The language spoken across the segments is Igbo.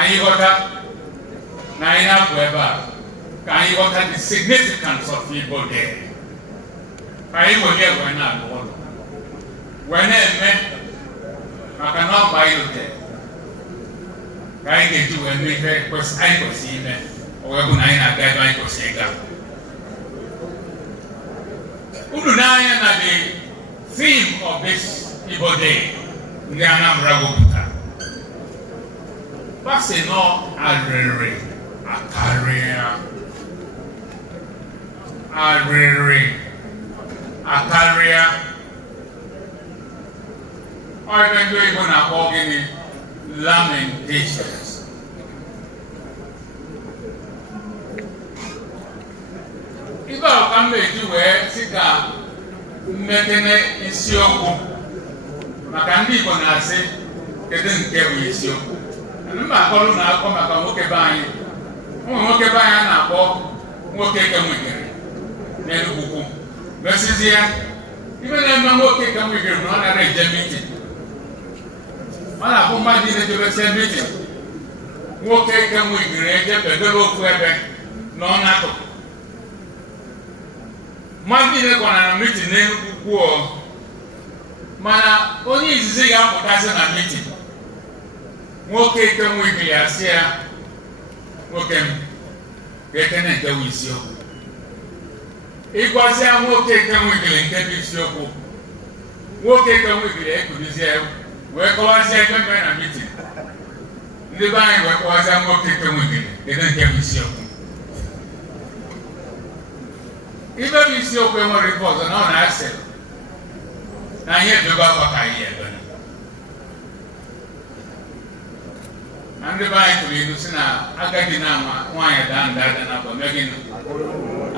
anyị ghọta na anyị na-apụ ebe a ka anyị ghọta the significance of Igbo Day. Ka anyị were wee na-alụ ọrụ wee na-eme maka na ọ bụ anyị lụtere ka anyị ga-eji wee mee ihe anyị kwesịrị ime o wee bụ na anyị na-aga ebe anyị kwesịrị ịga. Unu n'anya na the theme of this Igbo Day ndị Anambra wepụtara gbasị nọ arịrị akarịa arịrị akarịa ọrịa ndị Igbo na-akpọ gịnị lamentations. Ibe ọka m eji wee sị ka mmekene isiokwu maka ndị Igbo na-asị kedu nke bụ isiokwu. Mma akọrọ na akọ maka nwoke be anyị ụmụ nwoke be anyị a na-akpọ nwoke kenwegere n'Enugwu mesizie ibe na-eme nwoke kenwegere na ọ nara eje mitin ọ na-abụ mmadụ na-ejebesie mitin nwoke kenwegere eje bedebe ofu ebe na ọ n'akụkụ mmadụ niile gwara na mitin n'Enugwu kwuo mana onye izizi ga-apụtasị na mitin nwoke kenwegere ya sị ya nwoke m ga-ekene nke bụ isiokwu ịgwazi ya nwoke kenwegere nke bụ isiokwu nwoke kenwegere ekulizie wee kọwazie ebe mere na mitin ndị be anyị wee kọwazie nwoke kenwegere kedu nke bụ isiokwu. Ibe bụ isiokwu enwere ife ọzọ na ọ na-asị na anyị edobe akwa ka anyị ebe na ndị be anyị tụrụ ilu si na agadi na ama nwaanyị daa nda ada na abụọ mee gịnị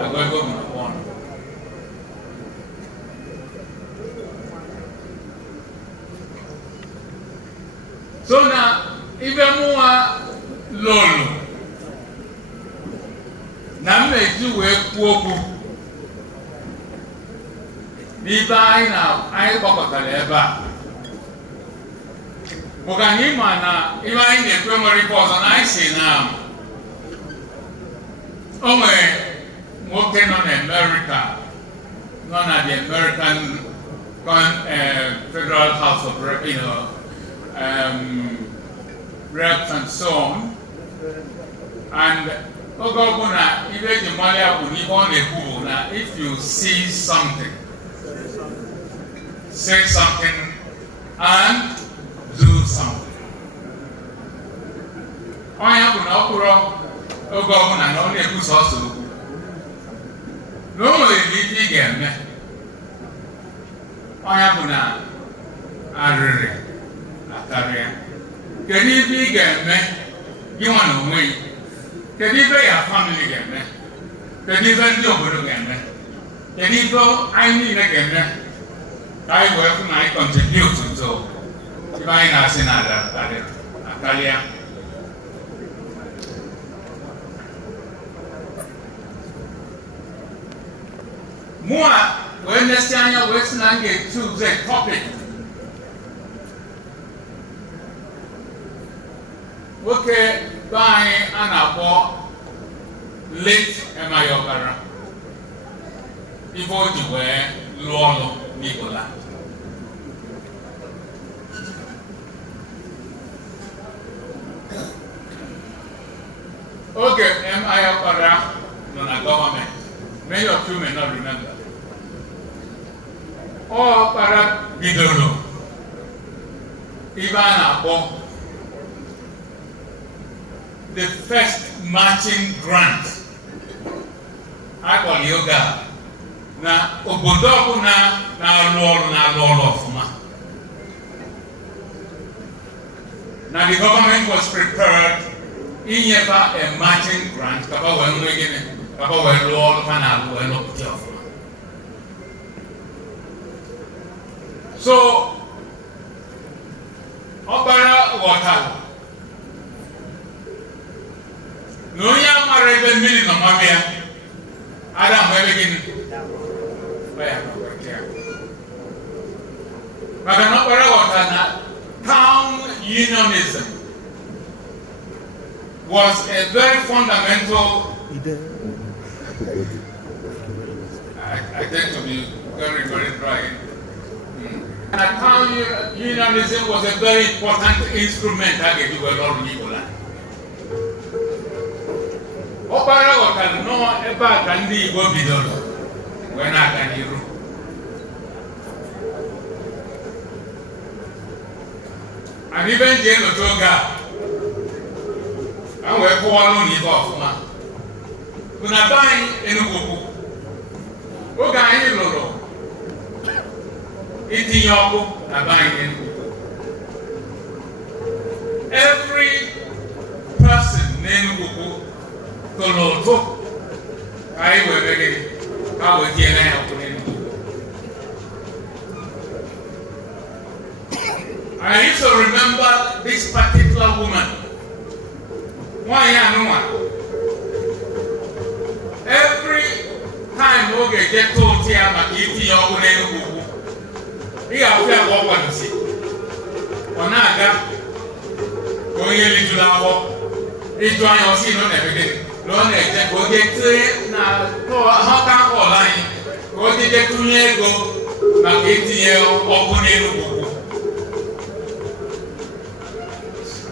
agụ ego bụ nakwa ọnụ. So na ibe mụnwa lolo na m na-eji wee kwuo okwu n'ibe anyị gbakọtara ebe a bụ ka anyị ma na ibe anyị na-ekwe nwere ife ọzọ na anyị si na o nwere nwoke nọ na America nọ na the American Federal House of Reps and so on, and oge ọbụla ibe eji mmalị ya bụ n'ihe ọ na-ekwu bụ na if you see something, say something and do something. Onye bụ na ọ kwụrụ oge ọbụla na ọ na-ekwu sọsọ okwu na o nwere ife ị ga-eme. Onye bụ na arịrị akarịa kedu ife ị ga-eme gị nwa na onwe gị, kedu ife ya famili ga-eme, kedu ife ndị obodo ga-eme, kedu ife anyị niile ga-eme ka anyị wee fụ na anyị contribute to ife anyị na-asị na akarịa. Mụa wee nesi anya wee sị na m ga-choose a topic nwoke be anyị a na-akpọ late Emeaghi Ọkara ife o ji wee lụọ ọrụ n'Igbo land. Oge Emeaghi Ọkara nọ na gọọmenti, many of you may not remember, Ọkara bidoro ibe a na-akpọ the first matching grant. Akpọrọ yoga na obodo ọbụla na-alụ ọrụ ọfụma. Now the government was prepared inyefe a matching grant kapa wee nwee gịnị kapa wee lụọ ọrụ ha na-alụ wee lụpụta ọfụma. So Ọkara ghọtara na onye amara ebe mmiri nọ mama ya Adam ebe gịnị maka na Ọkara ghọtara na town unionism was a very fundamental. I tend to be very, very dry. Town unionism was a very important instrument that gave you a lot of people. Opara wakal no eba kandi Igbo bidoro when I can hear. And even Jane Otoga, and we're calling it off, man. When I buy in Ubu, Oga in Lolo, eating Yoko, I buy in Ubu. Every person named Ubu, Toloto, I will make it. How would you help in Ubu? I used to remember this particular woman. Why every time we get told here, Makiti, or Unebu, we are fair what to see. Onaga, going into our walk, it's trying to see no everything. No, next, go get now, how can all line? Go get to Nego, Makiti, or Unebu.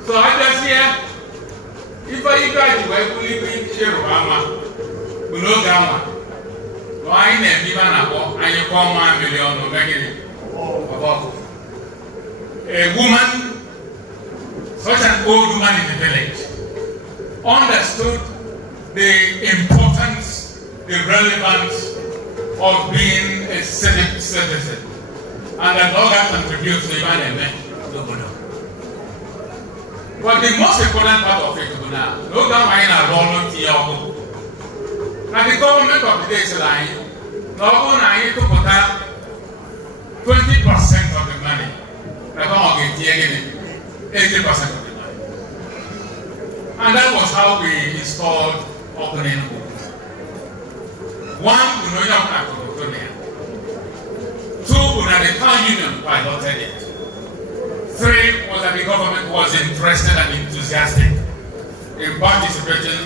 So I just hear if I try to work with Obama, we know Gama. Why never even and you call 1 million or making it above. A woman, such an old woman in the village, understood the importance, the relevance of being a civic citizen, and that all that contributes to even But the most important part of it now, no doubt I am rolling to your home. Now the government of the day is lying, no one I need to put out 20% of the money. Now don't get 80% of the money. And that was how we installed opening book. One, we know you have to go to. Two, we know the town union piloted it. Three was that the government was interested and enthusiastic in participating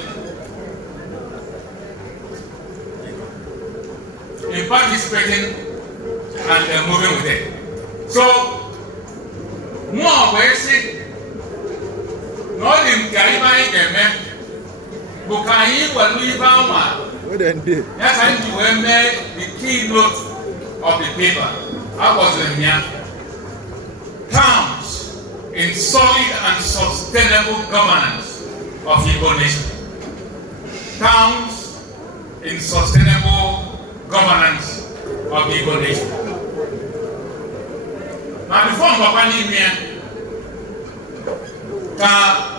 and moving with it. So, more basic, not in Caribbean game, Bukai will leave our yes, and you were made the keynote of the paper. I was in here. Towns in solid and sustainable governance of Igbo nation. Towns in sustainable governance of Igbo nation. Now before Papa Nimia, ka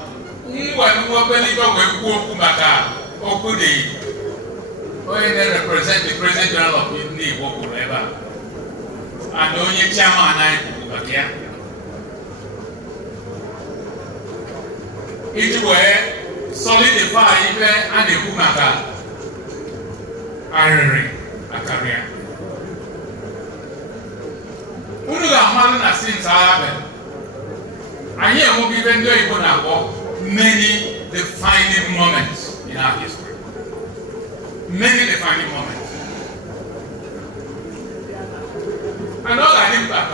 they represent the President General of Ndi Igbo forever, and the only chairman I it were solidify even and a Kumaka a career. Unuga Malana since I have and here will be even doing many defining moments in our history. Many defining moments. And all I think that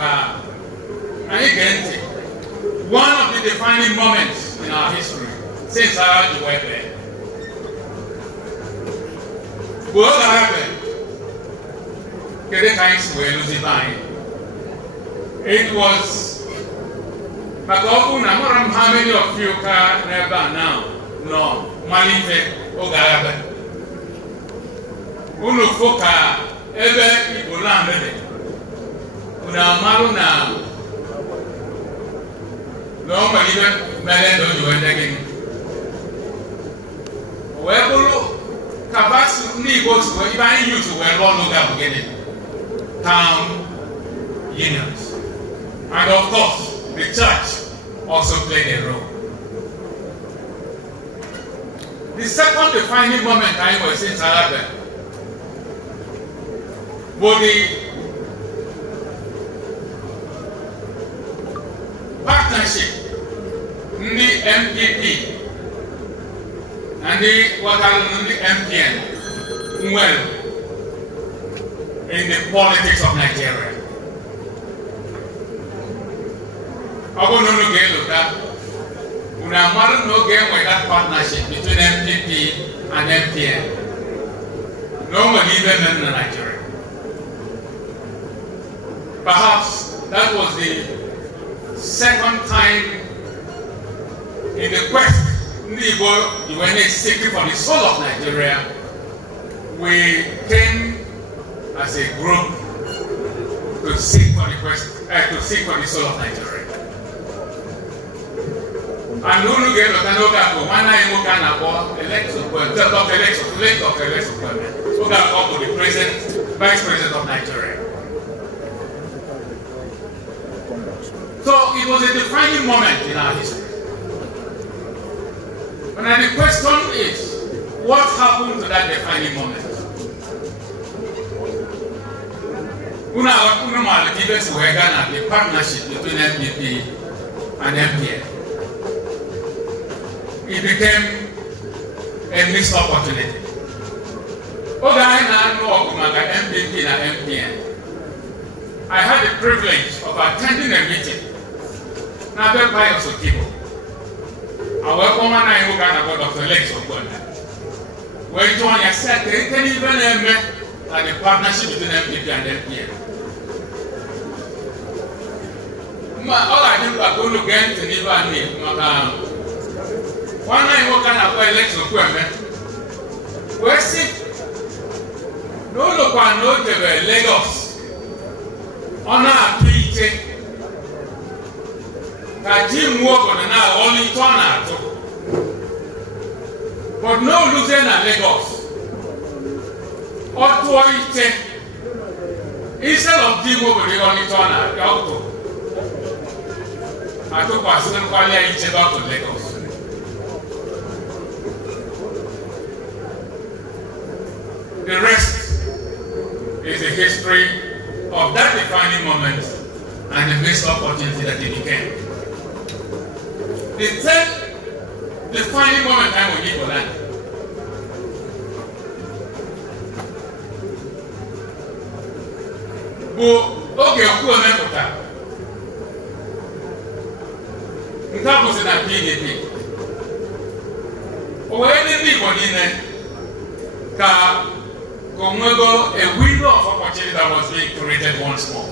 one of the defining moments in our history since I went there. What happened? It was how many of you can never now? No, Malife Ogarabe. Unufoka Ebe Ibulamede. Unamaru now. No, but even Melen don't do anything. Webulu Kabas Nibos were even used to wear one look getting town unions. And of course, the church also played a role. The second defining moment I was in Salabe was the partnership, the MPP, and the MPN well in the politics of Nigeria. That partnership between MPP and MPN. No one even in Nigeria. Perhaps that was the second time in the quest Ndi Igbo UNH seeking for the soul of Nigeria. We came as a group to seek for the soul of Nigeria. And who get the Kanoga, one I look at election, to the president, vice president of Nigeria. So it was a defining moment in our history. And the question is, what happened to that defining moment? The partnership between MPP and MPN. It became a missed opportunity. MPP and MPN. I had the privilege of attending a meeting. Now, the pious of people. Our woman I look at Dr. Lex of Ghana. When John has said, they can even met at the partnership between MPP and MPN. All I think are going to get to live and me. One night, what kind of election equipment? Where's it? No look on no Lagos. On our preaching. That Jim walk on an only turn. But no losing at Lagos. Or to instead of Jim walk on the only turn at I took a certain quality each about to Lagos. The rest is the history of that defining moment and the missed opportunity that it became. The third defining moment I will give for that. Okay, PDP. A window of opportunity that was being created once more.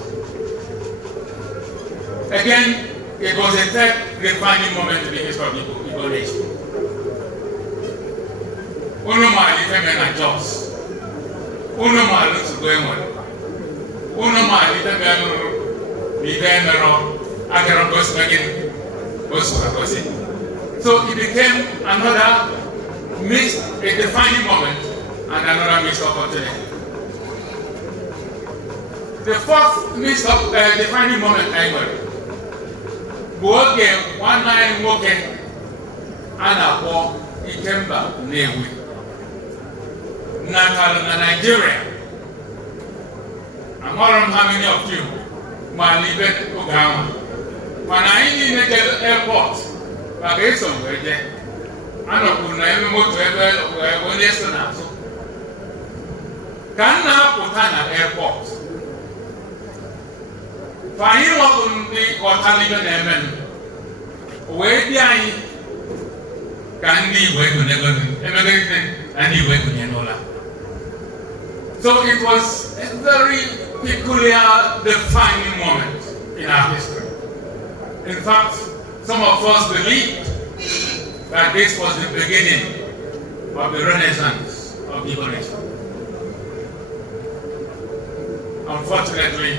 Again, it was a third defining moment in the history of Igbo nation. Unomali Femen and Jos. Unomali Suguemon. Unomali Femen Videmero. Agaram Gosmagin. So it became another a defining moment and another missed opportunity. The fourth defining moment I went. One night walking and a walk in Kemba, Newi. Natal, Nigeria. I'm wondering how many of you might live in Uganda. When I in the airport, but there's somewhere there. I don't know if when yesterday. Can now put an airport. Fine, what will Taliban amen? Where behind can be where to never emigrate and you went to Yanola. So it was a very peculiar defining moment in our history. In fact, some of us believed that this was the beginning of the renaissance of Igbo nation. Unfortunately,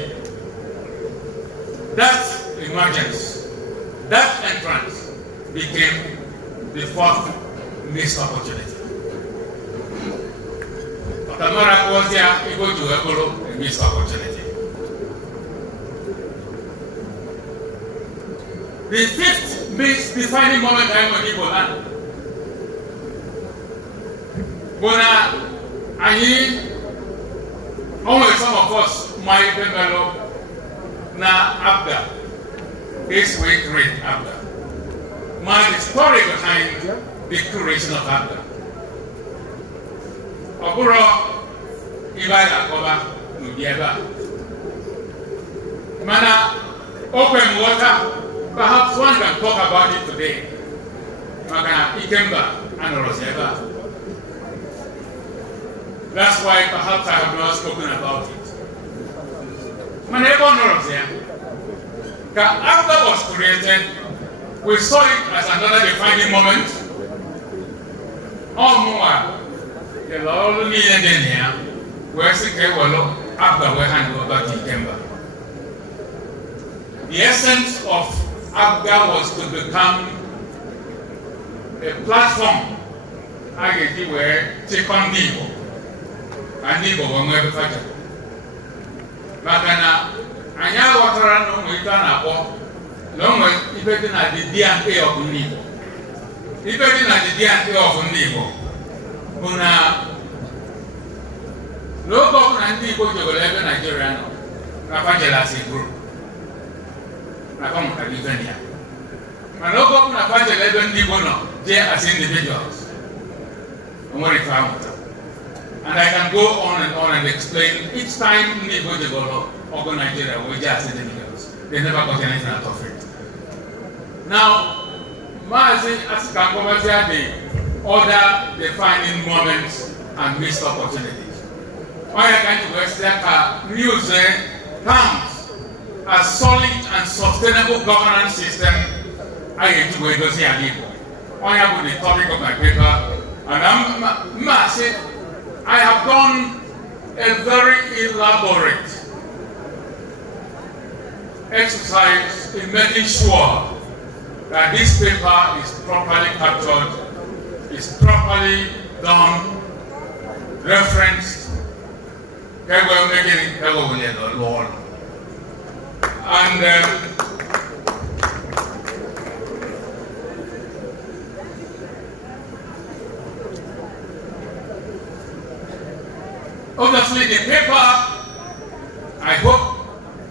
that emergence, that entrance became the fourth missed opportunity. Otamara was here able to a missed opportunity. The fifth missed defining moment I am on Igbo land. Bona, always some of us might develop na Abda. This way great Abda. My story behind the creation of Abda. ọbụrụ ibe a ga-akọba n'ụdị ebe a mana open water perhaps one can talk about it today maka na ikemba anọrọzi ebe a. That's why perhaps I have not spoken about it. Mana ebe ọ nọrọzi ya ka after was created, we saw it as another defining moment. Ọmụnwa kele ọrụ niile dị na ya wee sị ka ewelụ Abga wee hand over to Ikemba. The essence of Abga was to become a platform a ga-eji wee chịkọ ndị Igbo ka ndị Igbo wee nwee ebe faja. Maka na anyị aghọtara na ụmụ ife a na-akpọ na onwe ife dị na the DNA of ndị Igbo. Ife dị na the DNA of ndị Igbo bụ na n'oge ọbụla ndị Igbo jegoro ebe Nigeria nọ na fajela as a group na fọmụtara ife na ya. Mana oge ọbụla fajela ebe ndị Igbo nọ jee as individuals o nwere ife amụta. And I can go on and explain each time ndị Igbo jegoro ọgụ Nigeria we jee as individuals. They never got anything out of it. Now, Mazi Asikakomatia, the other defining moments and missed opportunities. Why I can to West news terms a solid and sustainable governance system. I get to wait to see a people. Why I put the topic of my paper, and I have done a very elaborate exercise in making sure that this paper is properly captured, is properly done, referenced, and obviously the paper, I hope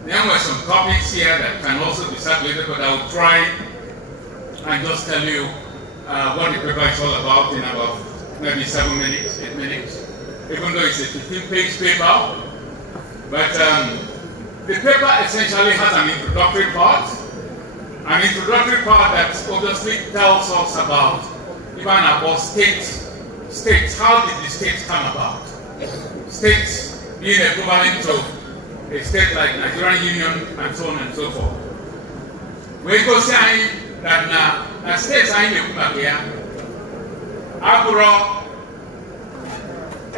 there were some copies here that can also be circulated, but I will try and just tell you what the paper is all about in about maybe 7 minutes, 8 minutes, even though it's a 15-page paper. But the paper essentially has an introductory part that obviously tells us about even about states. How did the states come about? States being equivalent to a state like Nigerian Union and so on and so forth. We go saying that na states are in the Kumakia, Aburo,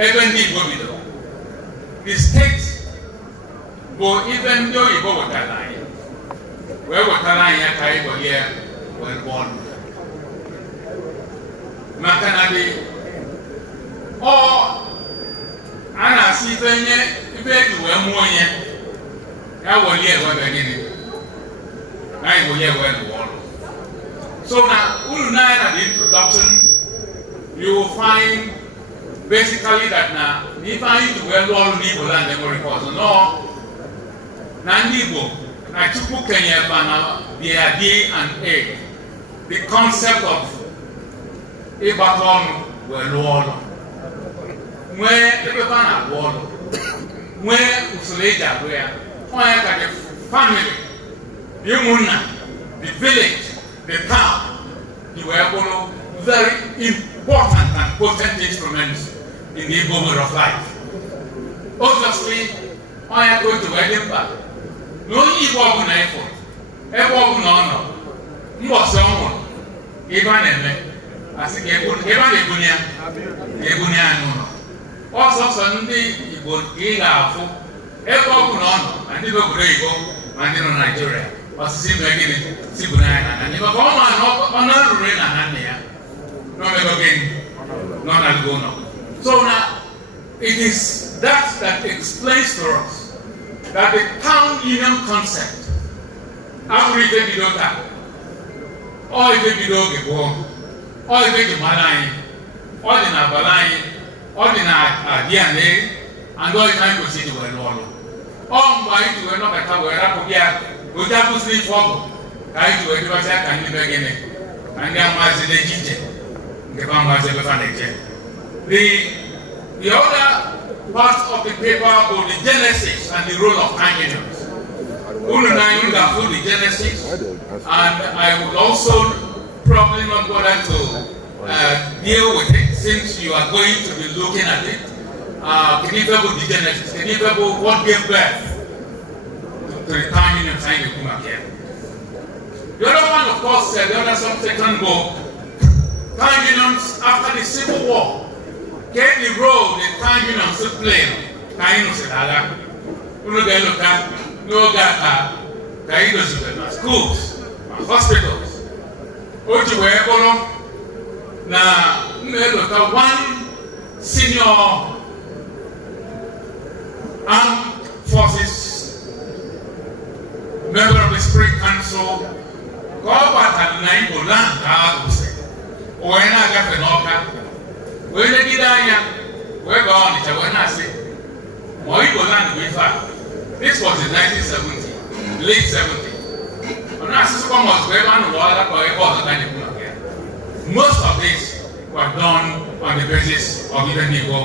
even Ndi Igbo. The states go even though Igbo was that line. Where was that line at Igbo here were born. Makanadi, or Anna Sifenye, if you were more yet, I will hear what beginning. I will hear where the world. So now, at the introduction, you will find basically that now, if I need to wear all Igbo land memory course, no, Ndi Igbo, na Chukwu Kenya Bana, the D and A, the concept of Ibaton were Lord. Where Ibana Wall, where Usuleja, where the family, the Muna, the village, the town, you were very important and potent instruments in the Igbo way of life. Obviously, I am going to Edinburgh. No Igbo of effort, ever of honor, more someone, Ivan I think Ebunia. Also, Sunday, Igbo, Igafu, ever of honor, and Igbo Grego, and in Nigeria. Was Sibagin, Sibunana, and if a woman not rain a hand here, no again, non algono. So now it is that explains to us that the town union concept, every baby daughter, all baby dog, all baby malay, all in a balay, all in a DNA, and all in a procedure well. All my to another cover up here. We have to sleep for I do a can be beginning, and then was the Egypt. The farm was ever funded. The other part of the paper was the genesis and the role of town unions. The genesis, and I would also probably not bother to deal with it since you are going to be looking at it. Can you tell the genesis? Can you tell what gave birth to the town union signing the Kumakia? The other one, of course, the other subsection go town unions after the Civil War. Get the role the town unions to play. Town unions schools, hospitals. One senior armed forces member of the Spring Council, this was in 1970, late 70s. Most of these were done on the basis of Ndi Igbo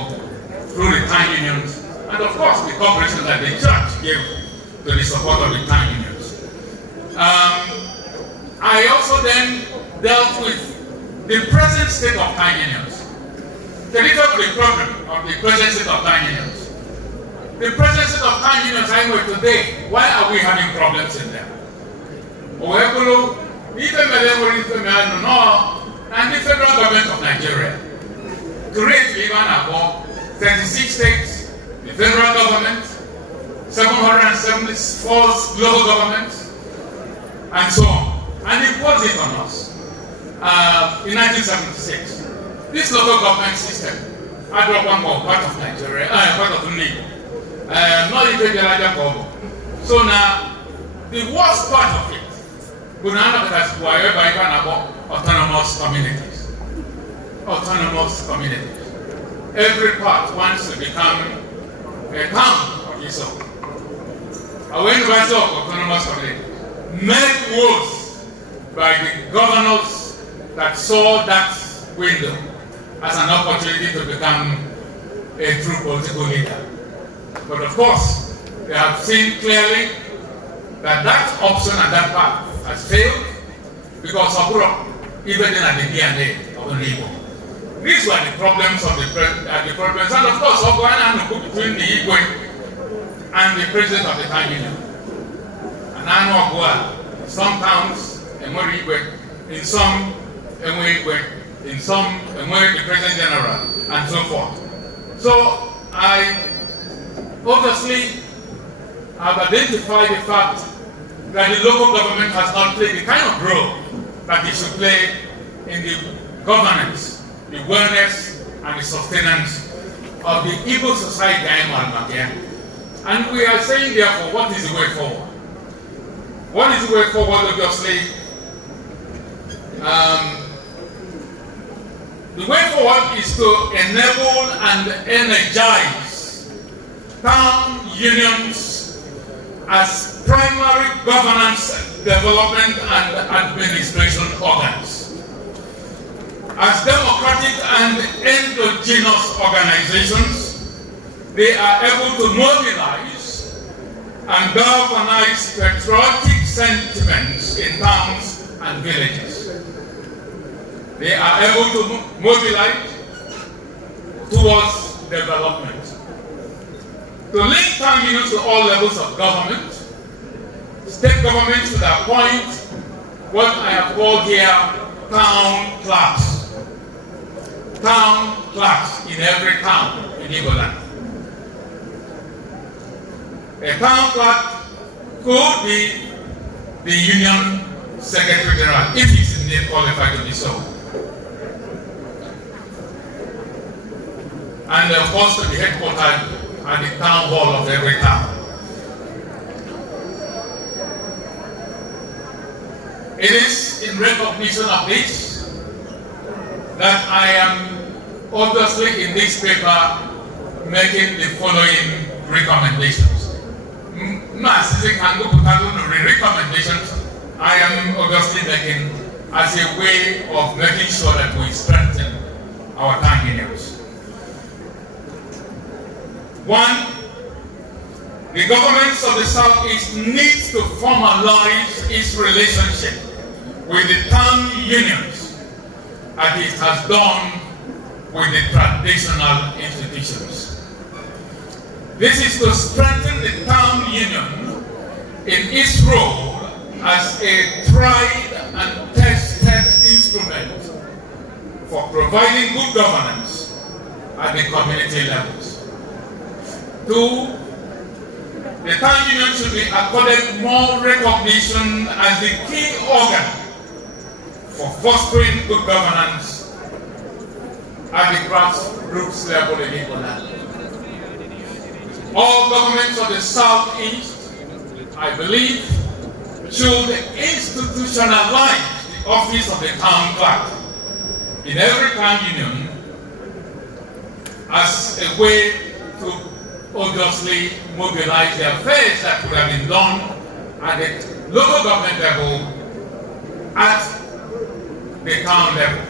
through the town unions and of course the cooperation that the church gave to the support of the town unions. I also then dealt with the present state of town unions. Can you talk about the problem of the present state of town unions? The present state of town unions anyway today, why are we having problems in them? And the federal government of Nigeria creates even about 36 states, the federal government, 774 local governments, and so on. And imposed it on us in 1976. This local government system, part of Nigeria, part of Ndi Igbo. Not even the larger government. So now, the worst part of it, autonomous communities. Autonomous communities. Every part wants to become a town of its own. When we of autonomous communities, made worse by the governors that saw that window as an opportunity to become a true political leader. But of course, they have seen clearly that that option and that path has failed because of even at the DNA of Ndi Igbo. These were the problems of the problems, and of course, between the Igbo and the president of the town union. And I know some towns, in some, in some, the president general, and so forth. So I obviously have identified the fact that the local government has not played the kind of role that it should play in the governance, the wellness, and the sustenance of the Igbo society. And we are saying therefore, what is the way forward? What is the way forward? Obviously, the way forward is to enable and energize town unions as primary governance, development, and administration organs. As democratic and endogenous organizations, they are able to mobilize and galvanize patriotic sentiments in towns and villages. They are able to mobilize towards development. To link town unions to all levels of government, state government should appoint what I have called here town clerks. Town clerks in every town in Igbo land. A town clerk could be the union secretary general, if he's indeed qualified to be so. And of course to be headquartered at the town hall of every town. It is in recognition of this that I am obviously in this paper making the following recommendations. Recommendations I am obviously making as a way of making sure that we strengthen our town unions. One, the governments of the Southeast needs to formalize its relationship with the town unions as it has done with the traditional institutions. This is to strengthen the town union in its role as a tried and tested instrument for providing good governance at the community levels. Two, the town union should be accorded more recognition as the key organ for fostering good governance at the grassroots level in Igbo land. All governments of the Southeast, I believe, should institutionalize the office of the town clerk in every town union as a way to obviously mobilize the affairs that would have been done at the local government level at the town level.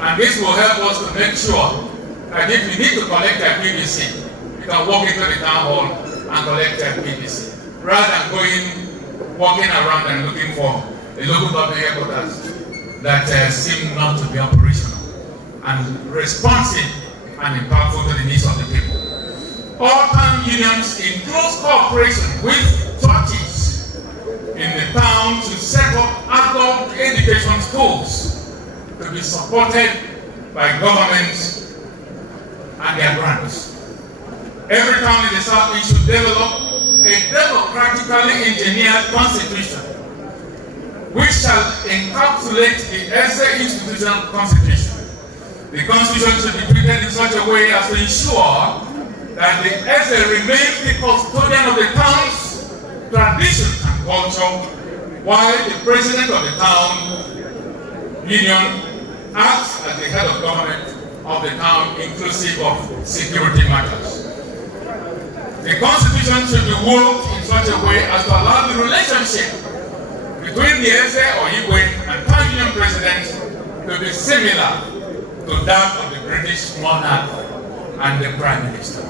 And this will help us to make sure that if we need to collect a PVC, we can walk into the town hall and collect a PVC, rather than walking around and looking for a local government headquarters that seem not to be operational and responsive and impactful to the needs of the people. All town unions in close cooperation with churches in the town to set up adult education schools to be supported by governments and their grants. Every town in the Southeast should develop a democratically engineered constitution which shall encapsulate the Eze institutional constitution. The constitution should be treated in such a way as to ensure that the Eze remains the custodian of the town's tradition and culture, while the president of the town union acts as the head of government of the town, inclusive of security matters. The constitution should be worked in such a way as to allow the relationship between the Eze or Igwe and town union president to be similar to that of the British monarch and the Prime Minister.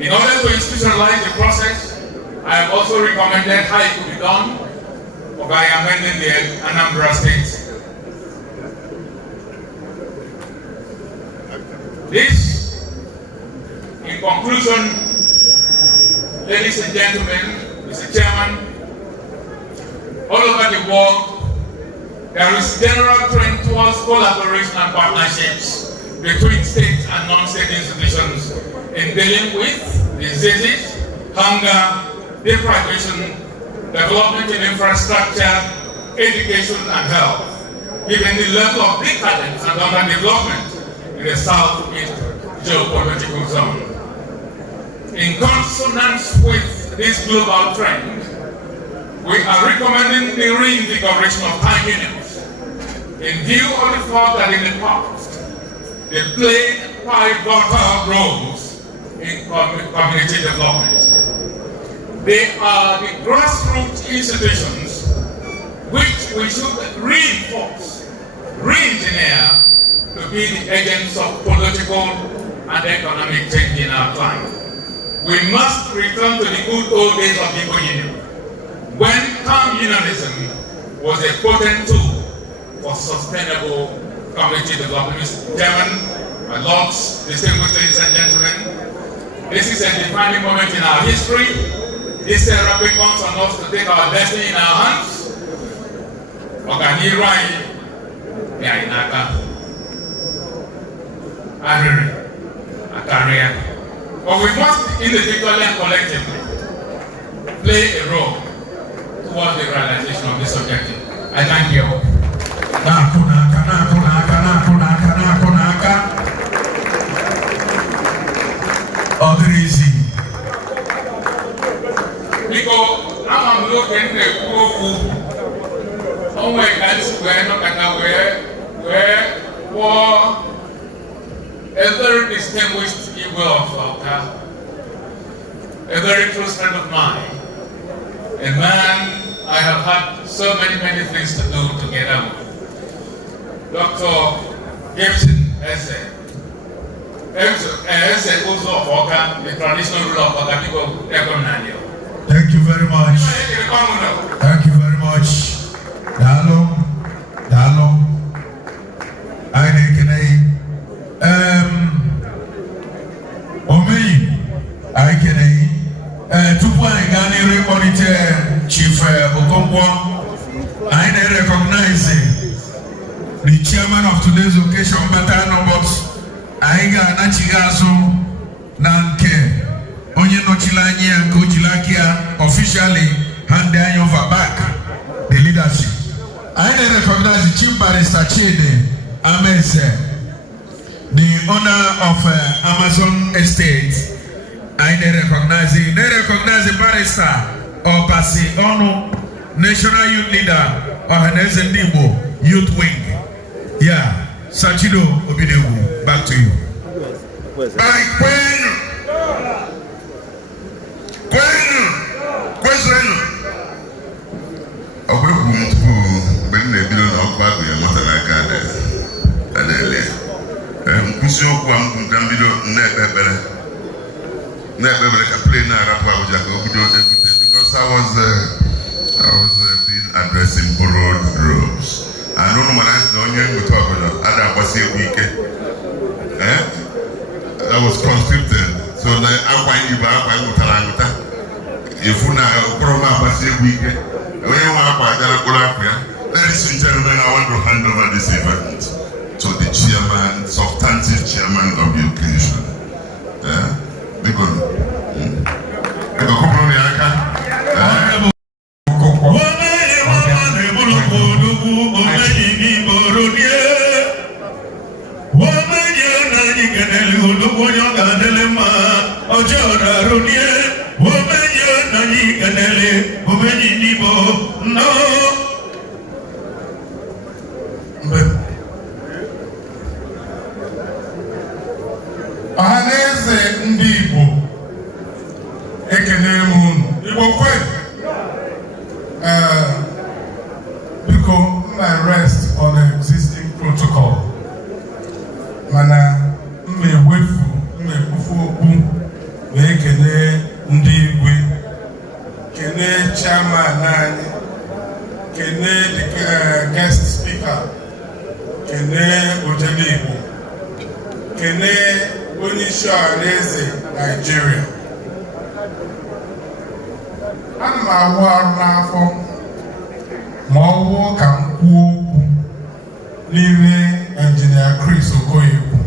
In order to institutionalize the process, I have also recommended how it could be done by amending the Anambra State. This, in conclusion, ladies and gentlemen, Mr. Chairman, all over the world, there is general trend towards collaboration and partnerships between state and non-state institutions in dealing with diseases, hunger, deprivation, development in infrastructure, education and health, given the level of decadence and underdevelopment in the Southeast geopolitical zone. In consonance with this global trend, we are recommending the reinvigoration of town unions in view of the fact that in the past they played pivotal roles in community development. They are the grassroots institutions which we should reinforce, re-engineer to be the agents of political and economic change in our time. We must return to the good old days of the Igbo Union, when town unionism was a potent tool for sustainable community development. Mr. Chairman, my lords, distinguished ladies and gentlemen, this is a defining moment in our history. This era beckons on us to take our destiny in our hands. Oganirai, Yainaka, Ariri, Akaria. But we must individually and collectively play a role towards the realization of this objective. I thank you. Because I'm looking at a very distinguished Igbo of Oka, a very close friend of mine, a man I have had so many things to do together with, Dr. Gibson Eze. the traditional ruler of Oka, Thank you very much. Thank you very much. Dalo. I Chief Okonkwo, I recognize the chairman of today's occasion, but I got Nachigazo Nanke, Onye Nochilani and Kochilakia officially handing over back the leadership. I recognize the Chief Barrister Chede Amese, the owner of Amazon Estate. I recognize the barrister Opasi Ono, National Youth Leader, Ohaneze Ndi Igbo, Youth Wing. Yeah, Sachido Obidewu, back to you. By Queen. Because I was being addressing borrowed robes. I don't know when I we talk about other was a week. That was conscripted. So I'm going to if you now was a week, ladies and gentlemen, I want to hand over this event to the chairman, substantive chairman of the occasion. Because Ohaneze Ndi Igbo ekele m Igbo kwe because I rest on the existing protocol. Mana mmewefu okwu ekele Ndi Igwe, kele chairman anyị, kele the guest speaker, kele Ojele Igbo, kele Onyeisi Ohaneze Nigeria. Ana m awụ arụ n'afọ ma ọ wụọ ka m kwuo okwu n'ime Engineer Chris Okoye kwu.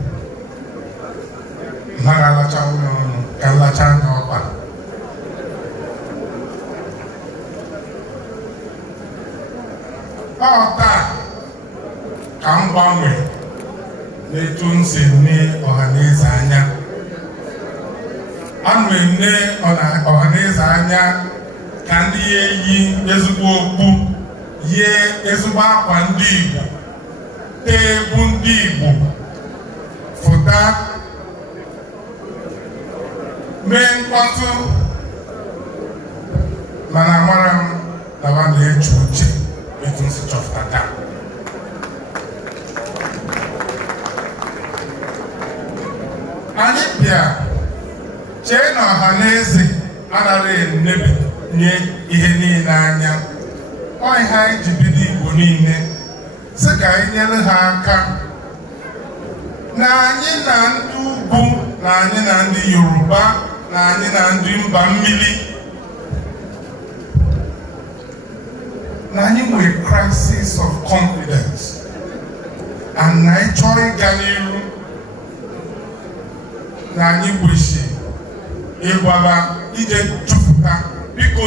Naghị alacha ụlọ ọnụ ka nlacha anya ọkpa. Ọ taa ka m gbanwee n'etu m si nne Ohaneze anya. Ana m ene Ohaneze anya ka ndị eyi ezigbo okpu, yie ezigbo akwa ndị Igbo, tee egwu ndị Igbo, fụta, mee mkpọtụ, mana amara m na ha na-eche uche etu m si chọpụta taa. Anyị bịa chee na Ohaneze anaghị enebanye ihe niile anya. Ọ ihe anyị ji bido Igbo niile sị ka anyị nyere ha aka, na anyị na ndị ugwu, na anyị na ndị Yoruba, na anyị na ndị mba mmiri, na anyị nwere crisis of confidence, and na anyị chọrọ ịga n'iru, na anyị kwesịrị ịgbaba ije jupụta biko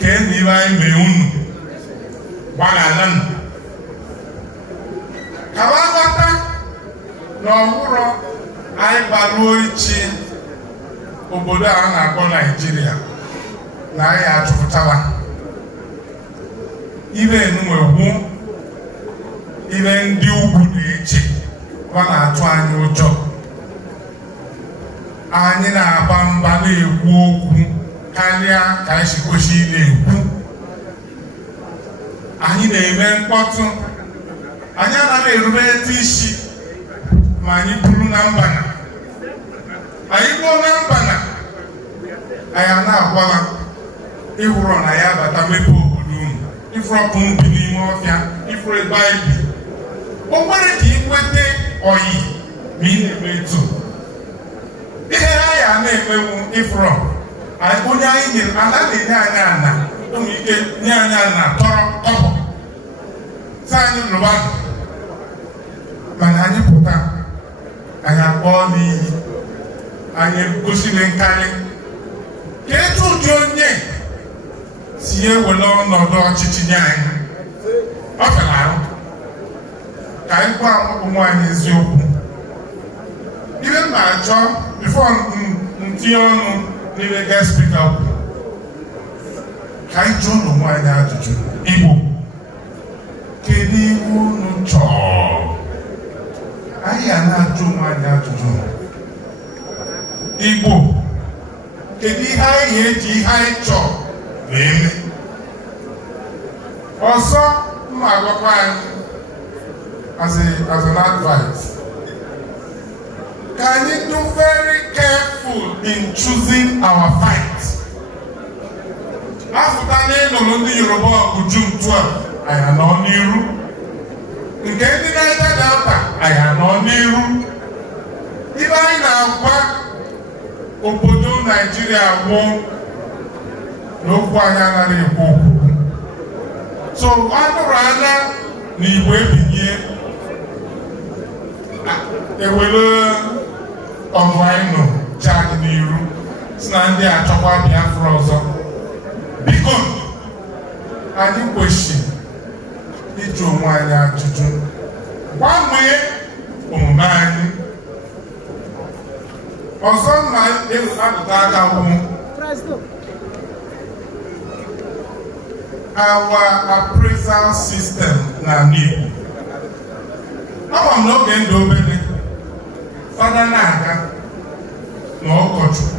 ka enyi anyị mee unu gbagala nụ ka ha ghọta na ọhụrụ anyị gbaruo ichi obodo a na-akpọ Naijiria na anyị achụpụtala ibe enumegwu ibe ndị ugwu na-eche ọ na-atụ anyị ụjọ. Anyị na-aba mba na-ekwu okwu karịa ka anyị si kwesị na-ekwu. Anyị na-eme mkpọtụ, anyị anaghị erube etu isi ma anyị buru na mba na anyị ruo na mba na anyị na-agwala ịhụrụ na ya bata mepe obodo unu ifuru ọkụ mbi n'ime ọfịa ifuru ebe anyị bi o nwere ka ị nweta oyi ma ị na-eme etu ihe anyị a na-emewu ifuru onye anyị nyere ala na-enye anyị ana ụmụ ike nye anyị ana tọrọ ọbụ sa anyị rụba mana anyị pụta anyị akpọọ n'iyi anyị gosiri nkarị ka etu ụdị onye si ewere ọnọdụ ọchịchị nye anyị ọ fere ahụ ka anyị gwa ụmụ anyị eziokwu ihe m na-achọ bifo ntinye ọnụ n'ime guest speaker okwu ka anyị jụọ ụmụ anyị ajụjụ Igbo kedu ihe unu chọrọ anyị a na-ajụ ụmụ anyị ajụjụ Igbo kedu ihe anyị ga-eji ihe anyị chọrọ na-eme ọzọ mma agwakwa anyị as an advice ka anyị do very careful in choosing our fight. Afụta n'ịnụrụ ndị Yoruba ọgụ June 12 anyị anọ n'iru nke ndị Niger Delta anyị anọ n'iru ibe anyị na-agwa obodo Naijiria gwụ n'okwu anyị anaghị ekwu okwu so ọ nụrụ anya na Igbo ebinye ewere ọgụ anyị nọ chadị n'iru si na ndị achọkwa Biafra ọzọ biko anyị kwesịrị ịjụ onwe anyị ajụjụ gbanwee omume anyị ọzọ na-adụta aka kwụ our appraisal system na Igbo ama m n'oge ndụ obere fada na-aga na ụkọchukwu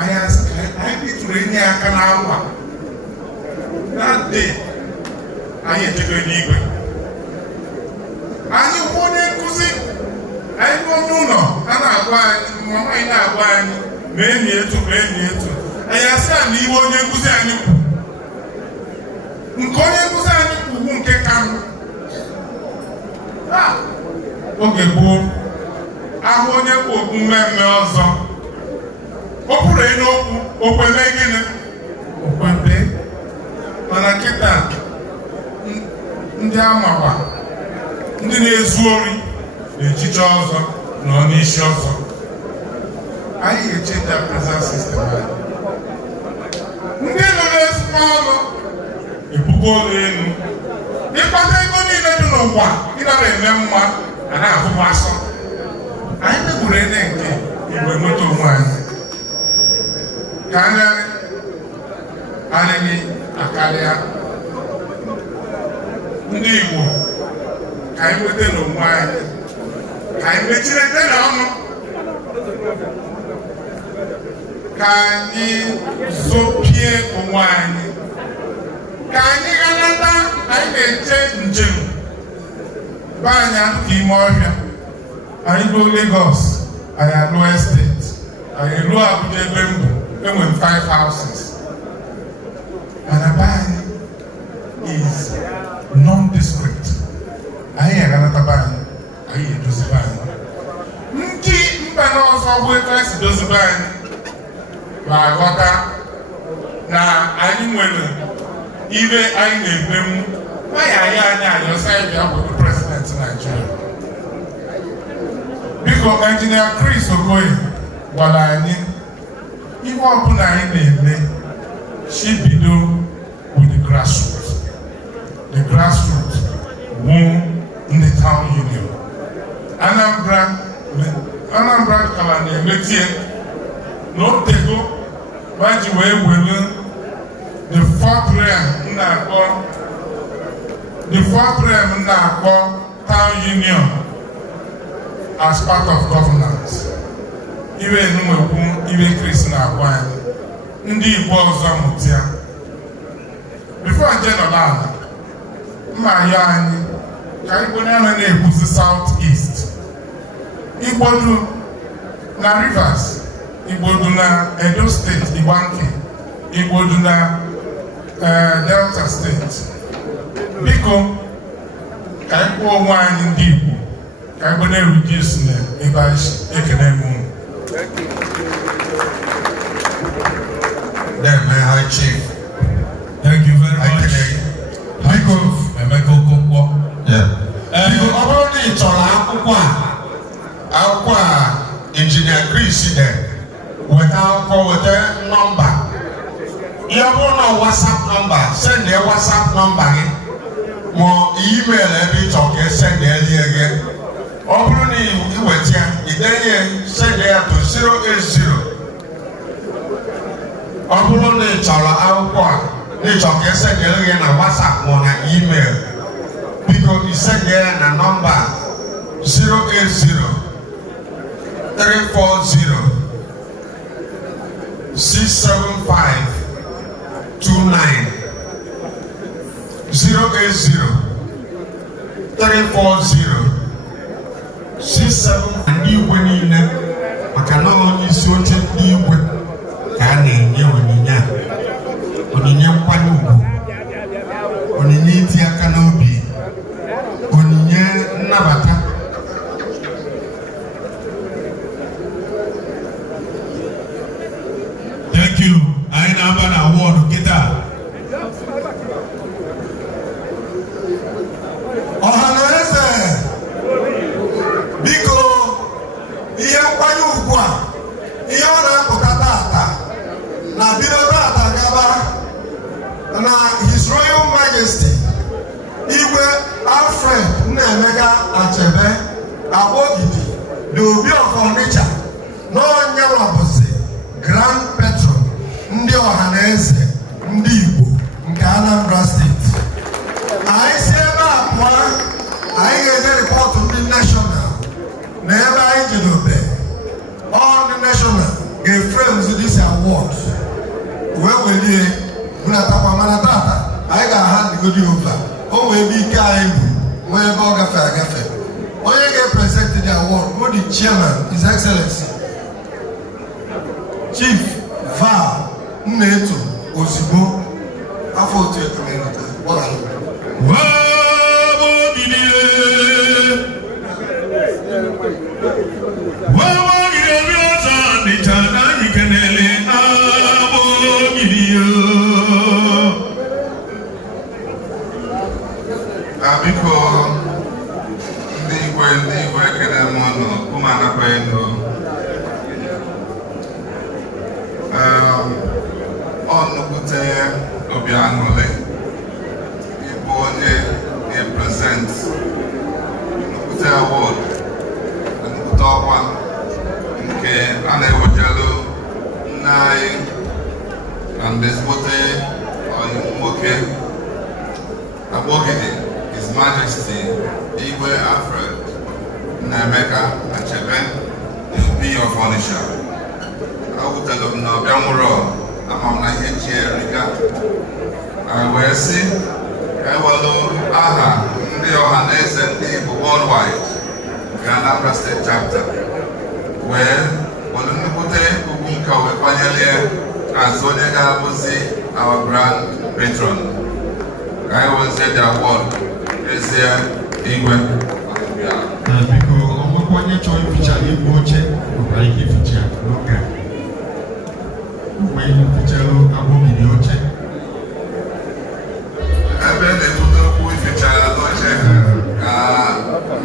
anyị bitụrụ enye aka n'akwa that day anyị ejebe n'igwe anyị hụ onye nkụzi anyị bụ onye ụlọ a na-agwa anyị mama anyị na-agwa anyị ma enyi etu anyị asị a na iwe onye nkụzi anyị kwu nke onye nkụzi anyị kwugwu nke ka oge gboo ahụ onye kwu okwu mmemme ọzọ o kwuru n'okwu okweme gịnị okwebe mana kịta ndị amakwa ndị na-ezu ori na-echiche ọzọ nọ n'isi ọzọ anyị ga-echenja prison system anyị ndị nọ n'ezigbo ọrụ ebugo ụlọ elu ịkpata ego niile dị n'ụwa ịnara eme mma a na-ahụbụ asọ anyị megburu ene nke igwe nweta onwe anyị ka ngarị adịghị akarịa ndị Igbo ka anyị nweta n'onwe anyị ka anyị mechiri ekpere ọnụ ka anyị zopie onwe anyị ka anyị ganata anyị na-eche njem be anyị akụkọ ime ọhịa anyị ruo Lagos anyị alụọ estate anyị ruo Abuja ebe mbụ enwere 5 houses and be anyị is non-district anyị ga-aganata be anyị edozibe anyị ndị mba n'ọzọ bụ etu anyị si dozibe anyị na-aghọta na anyị nwere ibe anyị na-emenwu anyị ayọsa bịa bụ president Nigeria biko Engineer Chris Okoye gwara anyị ihe ọbụla anyị na-eme chibido with the grassroots wụ ndị town union Anambra kala na-emetie na otego maji wee were the fourth realm na-akpọ town union as part of governance iwe enumekwu iwe Chris na-agwa anyị ndị Igbo ọzọ mụtịa before General mma ya anyị ka Igbo na-ekwuzi South East Igbodu na Rivers, Igbo do na Edo State, Iwanki, Igbo do na Delta State. Biko, ka anyị kwuo onwe anyị ndị Igbo, ka anyị gbana reduce na ebe anyị ekene mụ. High Chief. Thank you very much. Biko, Emeka Okonkwo. Biko, ọ bụrụ na ị chọrọ akwụkwọ a Engineer Chris de weta akwụkwọ weta nọmba. Ihe ọ bụrụ na WhatsApp nọmba, send ya WhatsApp nọmba gị ma email ebe ị chọrọ ka send ya gị. Ọ bụrụ na ị weta ya, ị denye send ya to 080. Ọ bụrụ na ị chọrọ akwụkwọ a, na ị chọrọ ka send ya gị na WhatsApp ma na email, biko ị send ya na nọmba 080 340 675 29 080 340 67 ndị igwe niile maka na onye isi oche ndị igwe ka a na-enye onyinye nkwanye ugwu, onyinye iti aka n'obi, onyinye nnabata. Thank you. Anyị na-aba na award kịta. Ohaneze, biko ihe nkwanye ugwu a, ihe ọ na-apụta tata na bido tata gaba na His Royal Majesty Igwe Alfred Nnaemeka Achebe Agbogidi the Obi of Onitsha n'onye wabụzi Grand Patron ndị Ohaneze Ndi Igbo nke Anambra Steeti. Anyị si ebe a pụọ, anyị ga-eje rịpọtụ ndị national na ebe anyị jidobe all the national ga-eframe this award wee welie bunatakwa mana tata anyị ga-aha ndigodi over o wee ebe ike anyị bụ nwee ebe ọ gafere agafe. Onye ga-present the award bụ the chairman, His Excellency Chief Val Nneto Ozigbo afọ otu ekemenata gbọrọ biko ndị igwe ekele m ọnụ ụmụ anakwaghị ndụ ọ nnukwute obi aṅụrị ịbụ onye na-eprezent nnukwute awọd nnukwute ọkwa nke a na-ewetalu nne anyị na ndị ezigbote nwoke Agbogidi, His Majesty Igwe Alfred Nnaemeka Achebe Obi of Onitsha. Awụtelu m na ọbịa nwụrụ ama m na ihe chi erika wee sị ewelu aha ndị Ohaneze Ndị Igbo worldwide nke Anambra State Chapter wee welu nnukwute ugwu nka wee kwanyere azụ onye ga-abụzi our Grand Patron. I will say the award is Igwe. Biko ọgbakọ onye chọrọ ificha igwe oche nwekwara ike ificha n'oge a. Mgbe ihe ficharụ Agbogidi oche. Ebe na-ebute okwu ificha oche ka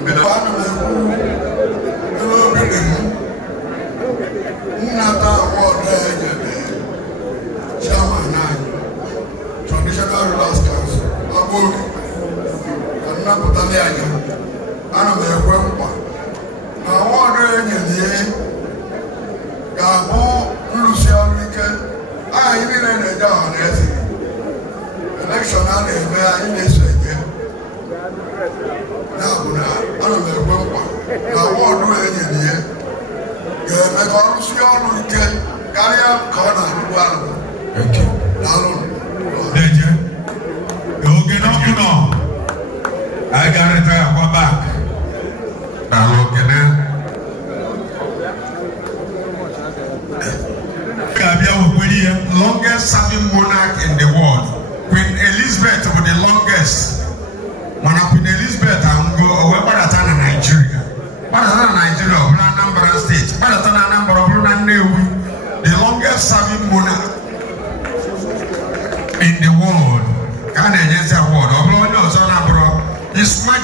mbido. Nnata award ejebe chairman anyị Traditional Rulers Council Agbogidi ka nnapụtali anya. Ana m ekwe nkwa na awọdụ enyelie ga-abụ nrụsi ọrụ ike. Anyị niile na-eje Ohaneze elekshọn a na-eme anyị na-eso eke ya bụ na ana m ekwe nkwa na awọdụ enyelie ga-eme ka ọ rụsie ọrụ ike karịa ka ọ na-arụbu arụ. Deje, oge n'ọbụnọ anyị ga-arịta ya kwa back.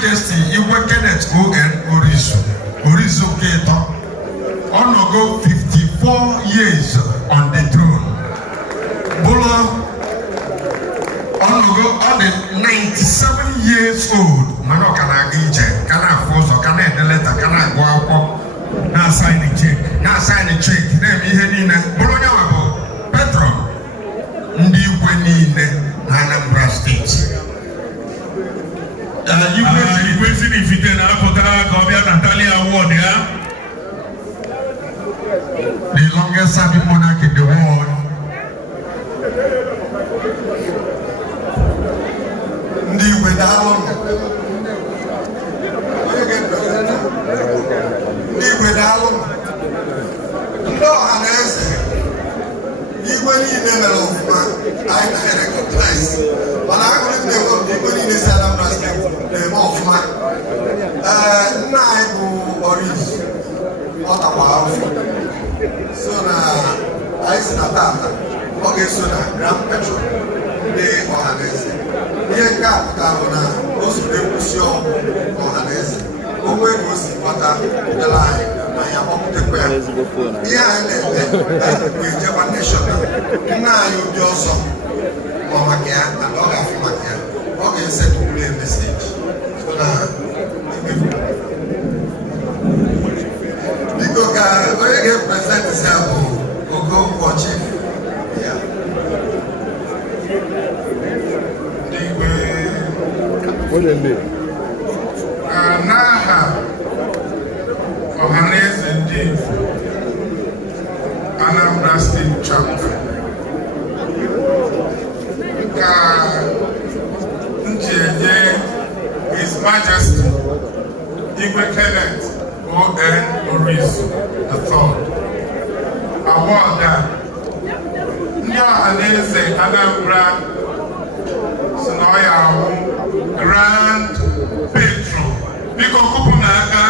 Majesty Igwe Kenneth O.N. Orizu Keto, Onogo 54 years on the throne. Bolo Onogo on the 97 years old. Mano kana ije, kana fozo, kana edeleta, kana guapo. Na sign the check. Name ihe niile. Bolo nyawa bo Petro. Ndi Igwe niile na Anambra State. Igwe si n'ifite na apụtara ka ọ bịa Natalia Award ya. The longest serving monarch in the world. Ndi Igwe daalụ. Ndị Igwe daalụ. Ndị Ohaneze Igwe niile mere ọfụma anyị na-recognize. Mana agụrụ ndị Igwe niile si Anambra Steeti na-eme ọfụma. Nna anyị bụ Orizu ọ takwa afọ. So na anyị si na tata ọ ga-eso na Grand Patron ndị Ohaneze. Ihe nke a pụtara bụ na o zuru ekwusi ọgwụ Ohaneze. Ogwe ka o si gbata dela anyị na ya kpọpụtakwa ya. Ihe anyị na-eme bụ ejekwa neshọnal. Nna anyị obi ọzọ ma maka ya na ọ ga-afụ maka ya. Ọ ga-esetụrụ ya meseji. Biko ka onye ga-eprezentị ya bụ Okonkwo Chief. N'aha Ohaneze Ndi Igbo Anambra State Chapter ka njenye His Majesty Igwe Kenneth O.N. Orizu III award a ndị Ohaneze Anambra si na ọ ya awụ Grand Patron. Biko kupu n'aka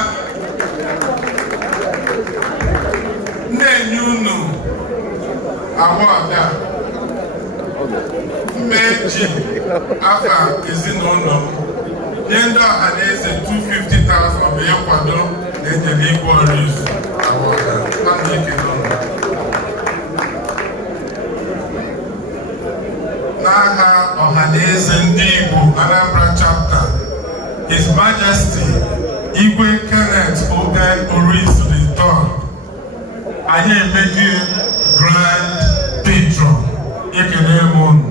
na-enye unu award a mmeji afa ezinụlọ m nye ndị Ohaneze 250,000 bụ ịkwado na-enyere Igwe Orizu award a. N'aha Ohaneze Ndi Igbo Anambra Chapter, His Majesty Igwe Kenneth O.N. Orizu III, anyị emeghị Grand Patron. Ekele m unu.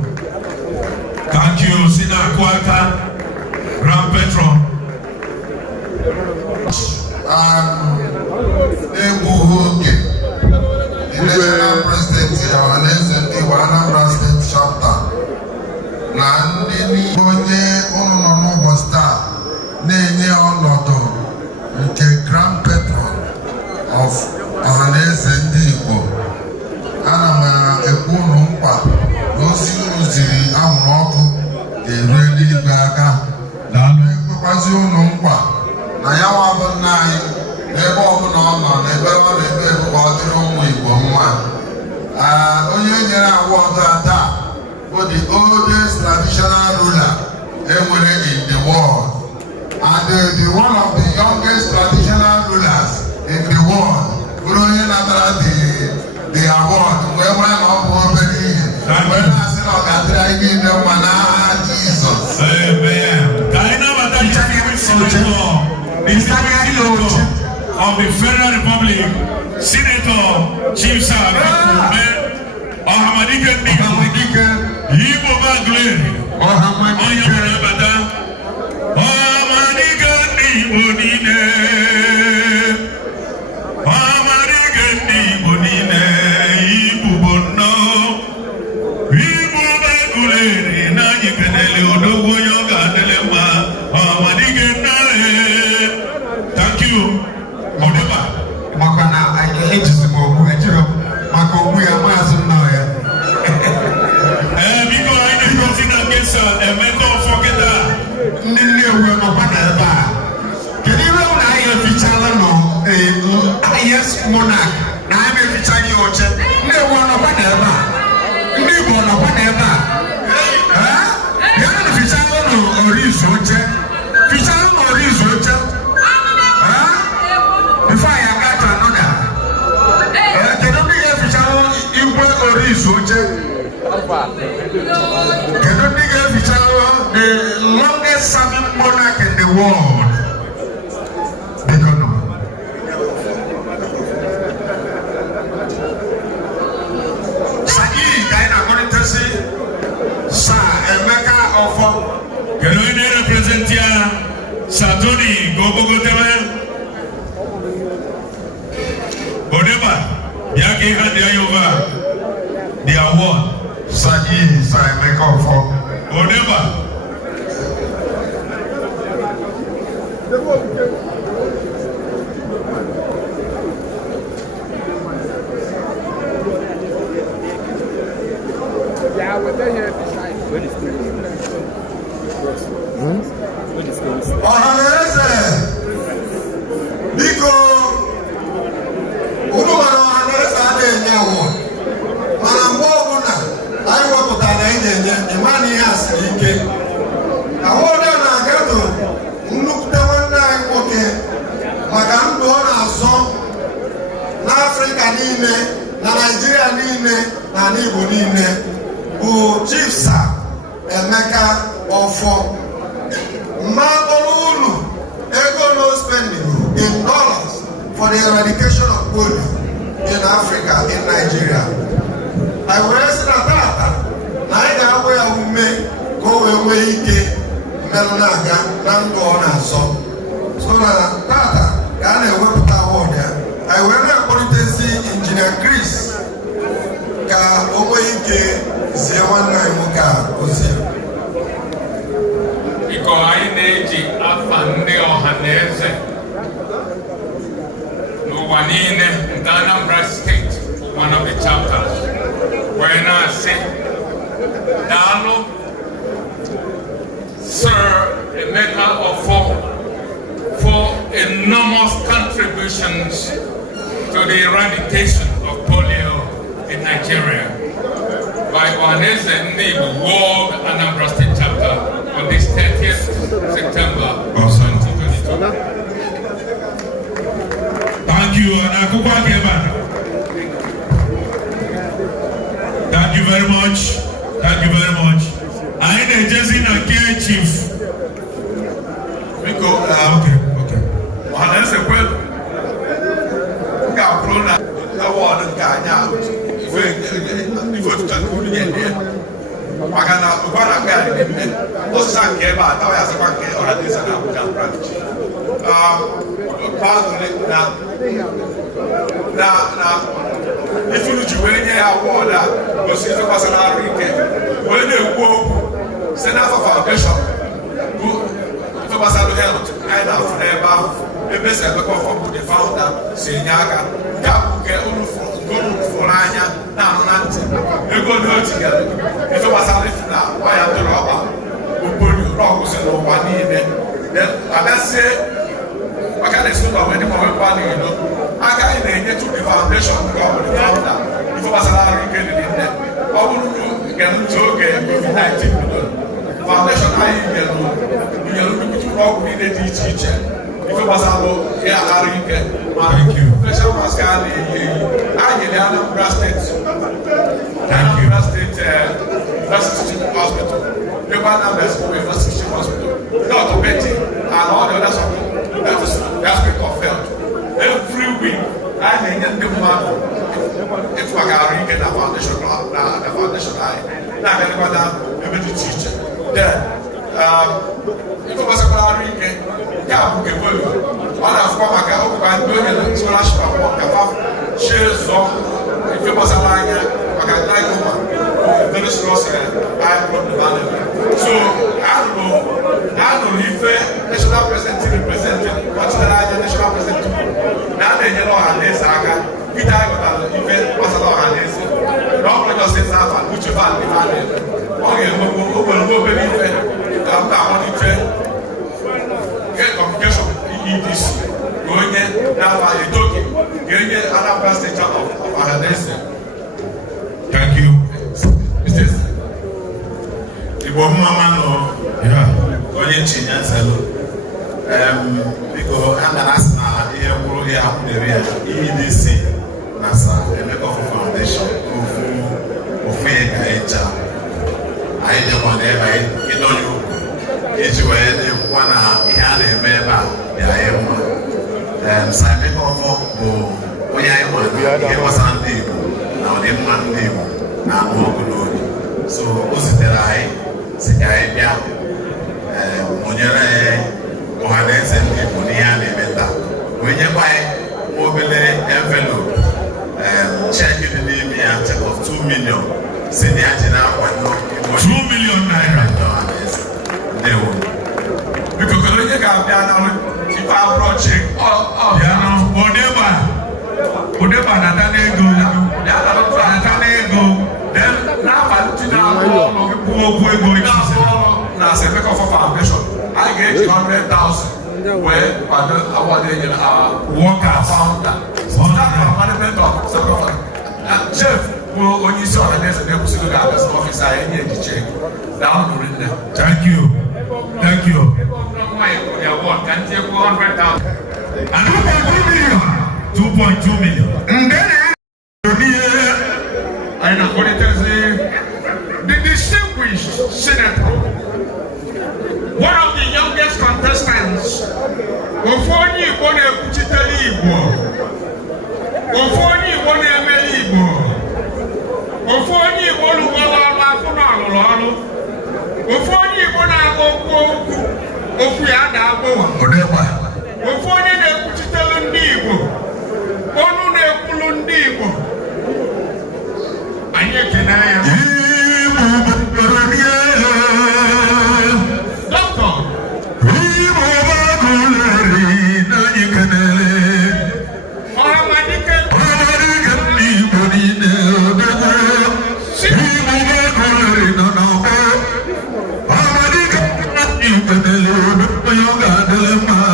Thank you, si na-akụ aka Grand Patron. Egbughị oge the National President Ohaneze Ndi Igbo Anambra State Chapter na ndị niile onye ụnụ nọ n'ụbọchị taa na-enye ọnọdụ nke Grand Patron of Ohaneze Ndi Igbo. Ana m ekwu ụnụ mkpa na ozi unu ziri anwụrụ ọkụ ga-eru eluigwe aka. Ekwekwazị ụnụ mkpa na ya nwa bụ nna anyị n'ebe ọbụla ọ nọ n'ebe ọ na-ebe ka ọ dịrị ụmụ Igbo mma. Onye nyere awọdụ a taa bụ the oldest traditional ruler enwere in the world and the one of the youngest traditional rulers in the world bụrụ onye natara the award wee gbaa na ọ bụ obere ihe wee na-asị na ọ ga-adịrị anyị niile mma n'aha Jizọs. Ka anyị nabata of the Federal Republic, Senator Chief Sir Ohaneze Ndi Igbo Bagleri onye nabata Ohaneze Ndi Igbo niile Ohaneze Ndi Igbo niile Igbo nnọọ Igbo Bagleri na anyị kenele odogwu onye ọ ga-adịle mma Ohaneze Ndi. Thank you. Maka na ejizi m okwu ejiro maka okwu ya maazị nna ya. Biko anyị na-egosi na nkesa Emeka Ọfọkịta Ndị Nnewi nọkwa n'ebe a. Kedu ihe ụlọ anyị efichala nọ highest monarch na anyị efichaghị oche? Nnewi nọkwa n'ebe a. Ndị Igbo nọkwa n'ebe a. Ya na fichala nọ Orizu oche. Fichala nọ the longest serving monarch in the world. Satoni Gobogoteme Odeba Yaki had the Ayova the award Sagi Saimeka for Odeba yeah, we're here beside. Where is Ohaneze biko unu mara Ohaneze na-enye award mana mgbe ọbụla anyị wepụtara enye ịmana ihe a siri ike award a na-agatụ nnukwute nwanne anyị nwoke maka ndụ ọ na-azọ n'Afrịka niile na Naịjirịa niile na ala Igbo niile bụ Chief Sir Emeka Ọfọ Mabolulu ego no spending in dollars for the eradication of polio in Africa, in Nigeria. I will say that na I got where I may go away Melonaga, Nango on so. So that can I work with our order. I will not policy engineer Chris Ka Oweke Zewana Muka Ozia. Because I need to Ndi Ohaneze Ndi Anambra State, one of the chapters. When I say Dalo Sir Emeka Ofo for enormous contributions to the eradication of polio in Nigeria by Ohaneze Ndi Igbo World Anambra State chapter on this 30th September 2022. Thank you, thank you very much. Thank you very much. I need a Jason and care chief. Okay. Ohaneze kwel ga prona award ga nya ife maka na ụkwara nke a dị ọsịsa nke ebe a tawa ya sịkwa nke Ohaneze na Abuja branch na ifuru ji wee nye ya awọdụ a gosi ife gbasara arụ ike wee na-ekwu okwu site n'afọ foundation bụ ife gbasara health anyị na-afụ n'ebe ahụ ebe si Emeka Ọfọ bụ the founder si enye aka nke a bụ nke unu fụrụ anya na-anụ na ntị ego na o tinyere ife gbasara ife na ọya tụrụ ọkpa okpori rọkwụsị n'ụwa niile abịazie maka na-esi ụlọ wee dịkwa wekwa n'ilo aka anyị na-enye to the foundation nke ọ bụ the founder ife gbasara arụ ike dị nne ọ bụrụ nke ntị oge COVID-19 bidoro foundation anyị nyere nnukwu ọgwụ niile dị iche iche ife gbasara ya arụ ike ma special mask a na-eyi anyị nyere Anambra State University Hospital dịkwa Anambra University Hospital the orthopedic and all the other the aspect of health every week anyị na-enye ndị mmadụ ịfụ maka arụ ike na foundation anyị na-abịadịkwa na ebe dị iche iche ife gbasara arụ ike nke a bụ nke nwere ọ na-afụkwa maka ọkụkwa ndị onye na scholarship akwụkwọ ka fa chie zụọ ife gbasara anya maka glaucoma very serious eye problem. So anụrụ ife national president representing ọchịchara anya national president na a na-enyere Ohaneze aka ide anyị ghọtara ife gbasara Ohaneze na ọ bụrụ jọsi ịza afa uche van dị fa ọ ga-enwekwu ogologo obere ife ka m ga-amalite communication EDC ka onye na-afa etoke ga-enye Anambra State of Ohaneze. Thank you. Igbo mama nọ onye nchinya nzelu biko a na-asị na ihe mkpụrụ ya kwudere ya EDC na Sir Emeka Ọfọ Foundation ofu ya ga-eja anyị dịkwa n'ebe anyị ịdọnye ukwu iji wee na-ekwukwa na ihe a na-eme ebe a dị anyị mma. Emeka Ọfọ bụ onye anyị nwere ihe gbasara ndị Igbo na ọdịmma ndị Igbo na ama ọgụ n'obi. So o zitere anyị si ka anyị bịa nọnyere ọhaneze ndị Igbo n'ihe a na-eme taa, wee nyekwa anyị nwa obere envelope cheki dị n'ime ya, check of 2 million si na ya ji na-akwado 2 million naira. Ndewo. Biko kedu onye ga-abịa n'ọrụ ife abụrọ chek bịa n'ụdịba na-ata n'ego na-ata n'ego n'abalị na-arụ ọrụ kwụ okwu ego na Emeka Ọfọ Foundation. Anyị ga-eji 100,000 wee kwado award enyere workers founder management of chef bụ onye isi ọhaneze na-ekwusigo ga-abịa ọfịs anyị enye eji chek. Thank you. Thank you. And 2.2 million. 2.2 million. And then the distinguished senator, one of the youngest contestants, Ofonyi Igbo na-ekwuchitere Igbo, Ofonyi Igbo na-emeli Igbo, Ofonyi Igbo lụwara ọrụ afọ na ọlụrụ ọrụ, Ofonyi Igbo na-agba okwu ya na-agbawa, ofu onye na-ekwuchitere ndị Igbo, ọnụ na-ekwulu ndị Igbo. Anyị ekene ya. Dọkịta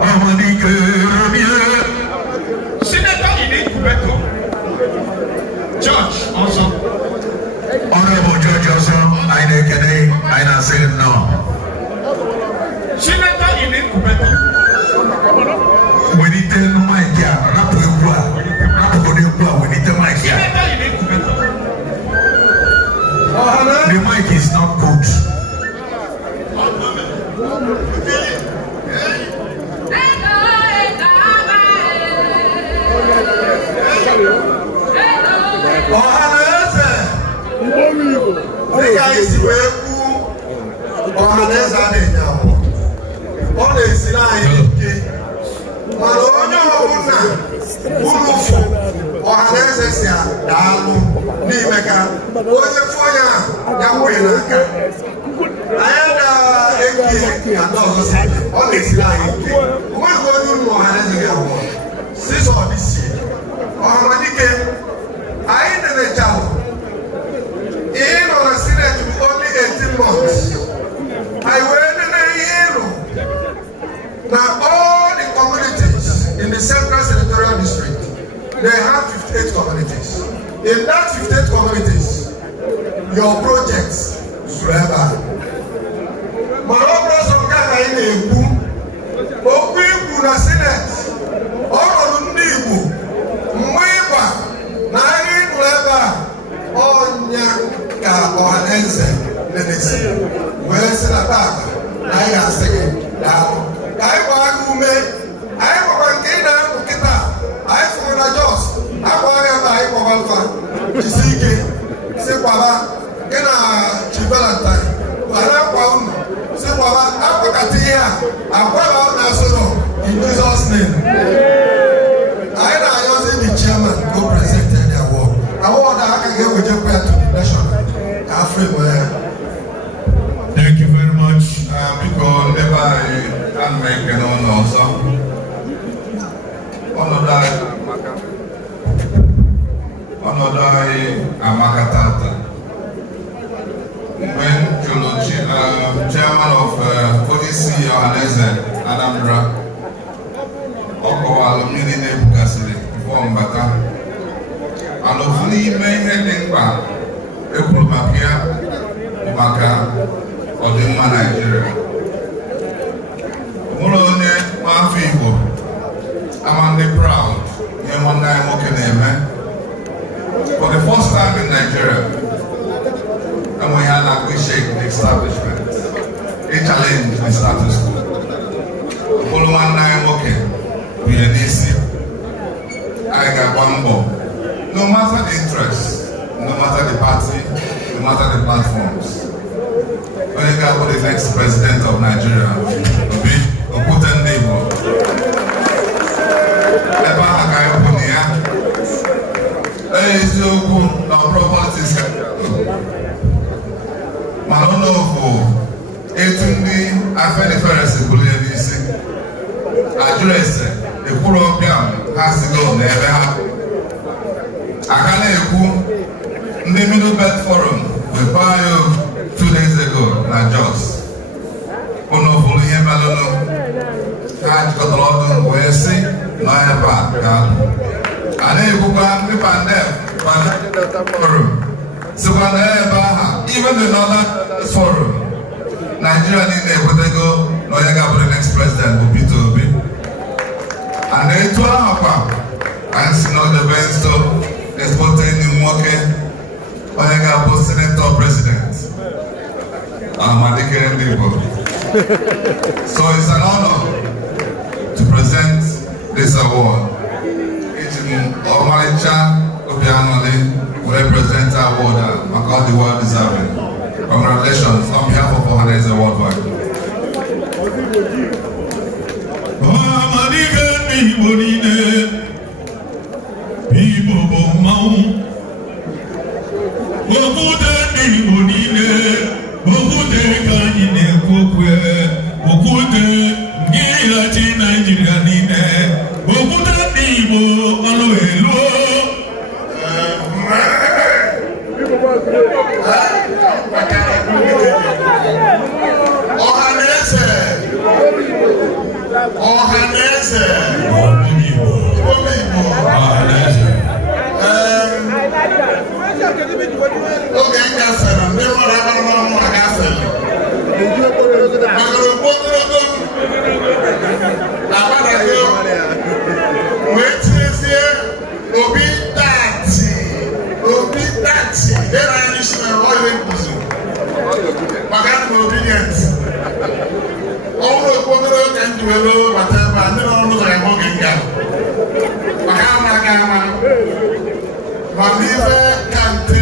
Ọhamadike Senator Ndi Igbo George also. Honorable George also, I say no. Senator Ndi Igbo. We need to know my job. We need to mic. Senator Ndi Igbo. The mic is not good. Ohaneze dịka isi wee kwu ọhaneze adịghị abụọ, ọ na-esiri anyị ike, mana onye ọbụla ụlụfụ ọhaneze si daalụ n'ime ka onye fụ ya nwee n'aka anyị ga-eki ya ndị ọzọ si ọ na-esiri anyị ike. Onweghị onye ụlọ ọhaneze gị abụọ sisi ọdịsie Ọhamadike. I didn't tell in on a Senate for only 18 months. I went in a year. Now all the communities in the Central Senatorial District, they have 58 communities. In that 58 communities, your projects forever. Marobra Sokaka in a boom, Oku na Senate, all of Ndi Igbo, Mweba. Na anyị nụrụ ebe a ọnya ka ọhaneze na-esi wee sị na taa na anyị ga-asị gị daalụ ka anyị gbaa gị ume. Anyị gbakwa nke ị na-apụ kịta anyị fụrụ na Jos akwa agha ebe anyị gbakwa mfa jisi ike si kwaba gị na Chi Valentine gbara akwa unu si kwaba apụkata ihe a akwaba unu asụrụ in Jesus name. Anyị na-ayọzi the chairman go present award I can get with your prayer to the nation. thank you very much. Because never can make an also. Onodai Amakatata. When chairman of Police Ohaneze Anambra, Oko alumni Nebukasili, before Mbaka. And of me heading back, Ekumakia, Umaka, or the Nigeria. Molone, Mafibo, I'm proud, Yamana Mokeneme. For the first time in Nigeria, and we had a good shake. establishment, a challenge the status quo. Follow one nine okay, we are this. I got one more. No matter the interest, no matter the party, no matter the platforms. When you got the next president of Nigeria, Ndi Igbo. Never have I opened here. There is no good politics. I don't know for 18 Afenifere Bullion address the Kuropian has to go never. I can't the Middle Belt Forum with Bio 2 days ago, not just. One of William Malono had got a lot of ways, no, and then you can be pandemic, forum. So, even the Northern Forum, Nigeria in there, but they go, no, you got the next president will be to be. And they told and see not the best, so let's put in working. Ohaneze Ndi Senator President. Ndi Igbo. So it's an honor to present this award. It's Omaricha Obianoli will represent our award because the world deserving. Congratulations on behalf of Ohaneze Worldwide. Okwute ndị Igbo niile, okwute ka anyị na-ekwu okwu, okwute ngịghachi Naịjirịa niile, okwute ndị Igbo ọnụ elu. Ohaneze. Oge m gafere, ndị mmadụ agbara n'ọnụ ha gafere. Maka okpokorogo agbadago wee tinyezie obi tati dere anyị si na ọyụ nkuzi maka na obedient. Ọ bụrụ okpokorogo ka m ji were bata ebe a, ndị nọ n'ụzọ ya oge nga maka amaghị ama ma n'ife ka nte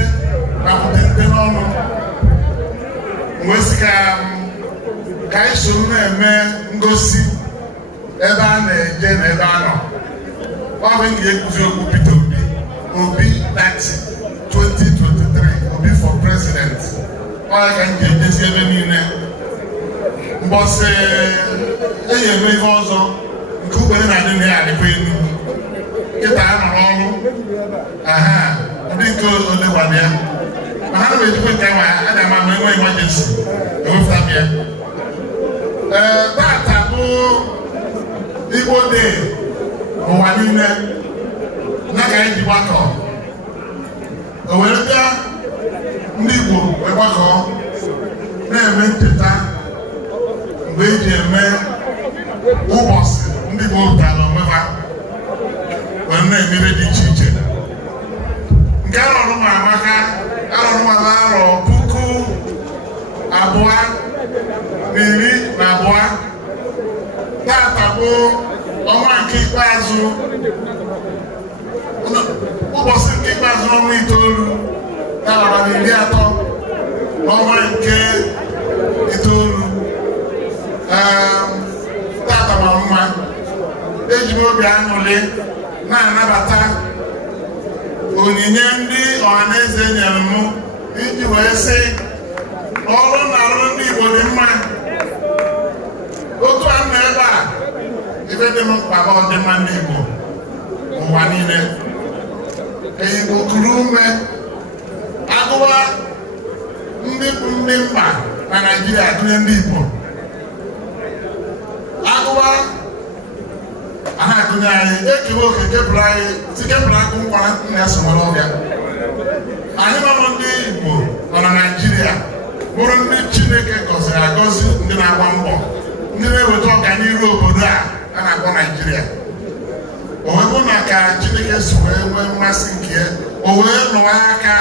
napụta n'ọnụ mwesi ka anyị soro na-eme ngosi ebe a na-eje na ebe a nọ. Ọ bụ ndị ekuzi okwu Peter Obi Tati 2023 Obi for President. Ọ ya ka ndị ejezi ebe niile mbọsị eyi eme ihe ọzọ nke ugbere na-adị na ya adịkwa elu kịta a nọ n'ọrụ ndị nke ole gwara ya ma ha na-ejikwa nke ahụ a na-ama ma enwe emergency ewepụta m ya. Tata bụ Igbo Day ụwa niile na ka anyị ji gbakọ o were bịa ndị Igbo wee gbakọ na-eme ncheta mgbe eji eme ụbọchị ndị Igbo pụtara onwe ha wee na-emere dị iche iche. Nke arọrụ ma amaka arọrụ ma arọ 2012. Tata bụ ọnwa nke ikpeazụ, ụbọchị nke ikpeazụ ọnwa itoolu na-abara 30 n'ọnwa nke itoolu. Tata mara mma, eji m obi aṅụrị na-anabata onyinye ndị Ohaneze nyere m iji wee sị ọrụ na-arụ ndị Igbo dị mma. Otu a nọ ebe a ife dị m mkpa bụ ọdịmma ndị Igbo ụwa niile. Igbo kuru ume agụwa ndị bụ ndị mkpa na Naịjirịa gụnye ndị Igbo. Agụwa a na-agụnye anyị ekewa oke kepụrụ anyị tikepụrụ akụ nkwara nna somara ọbịa. Anyị nọ ndị Igbo nọ na Naịjirịa bụrụ ndị Chineke gọziri agọzi, ndị na-agba mbọ, ndị na-eweta ọganihu obodo a na-akpọ Naịjirịa. O wee bụ na ka Chineke si wee nwee mmasị nke ya, o wee nụwa aka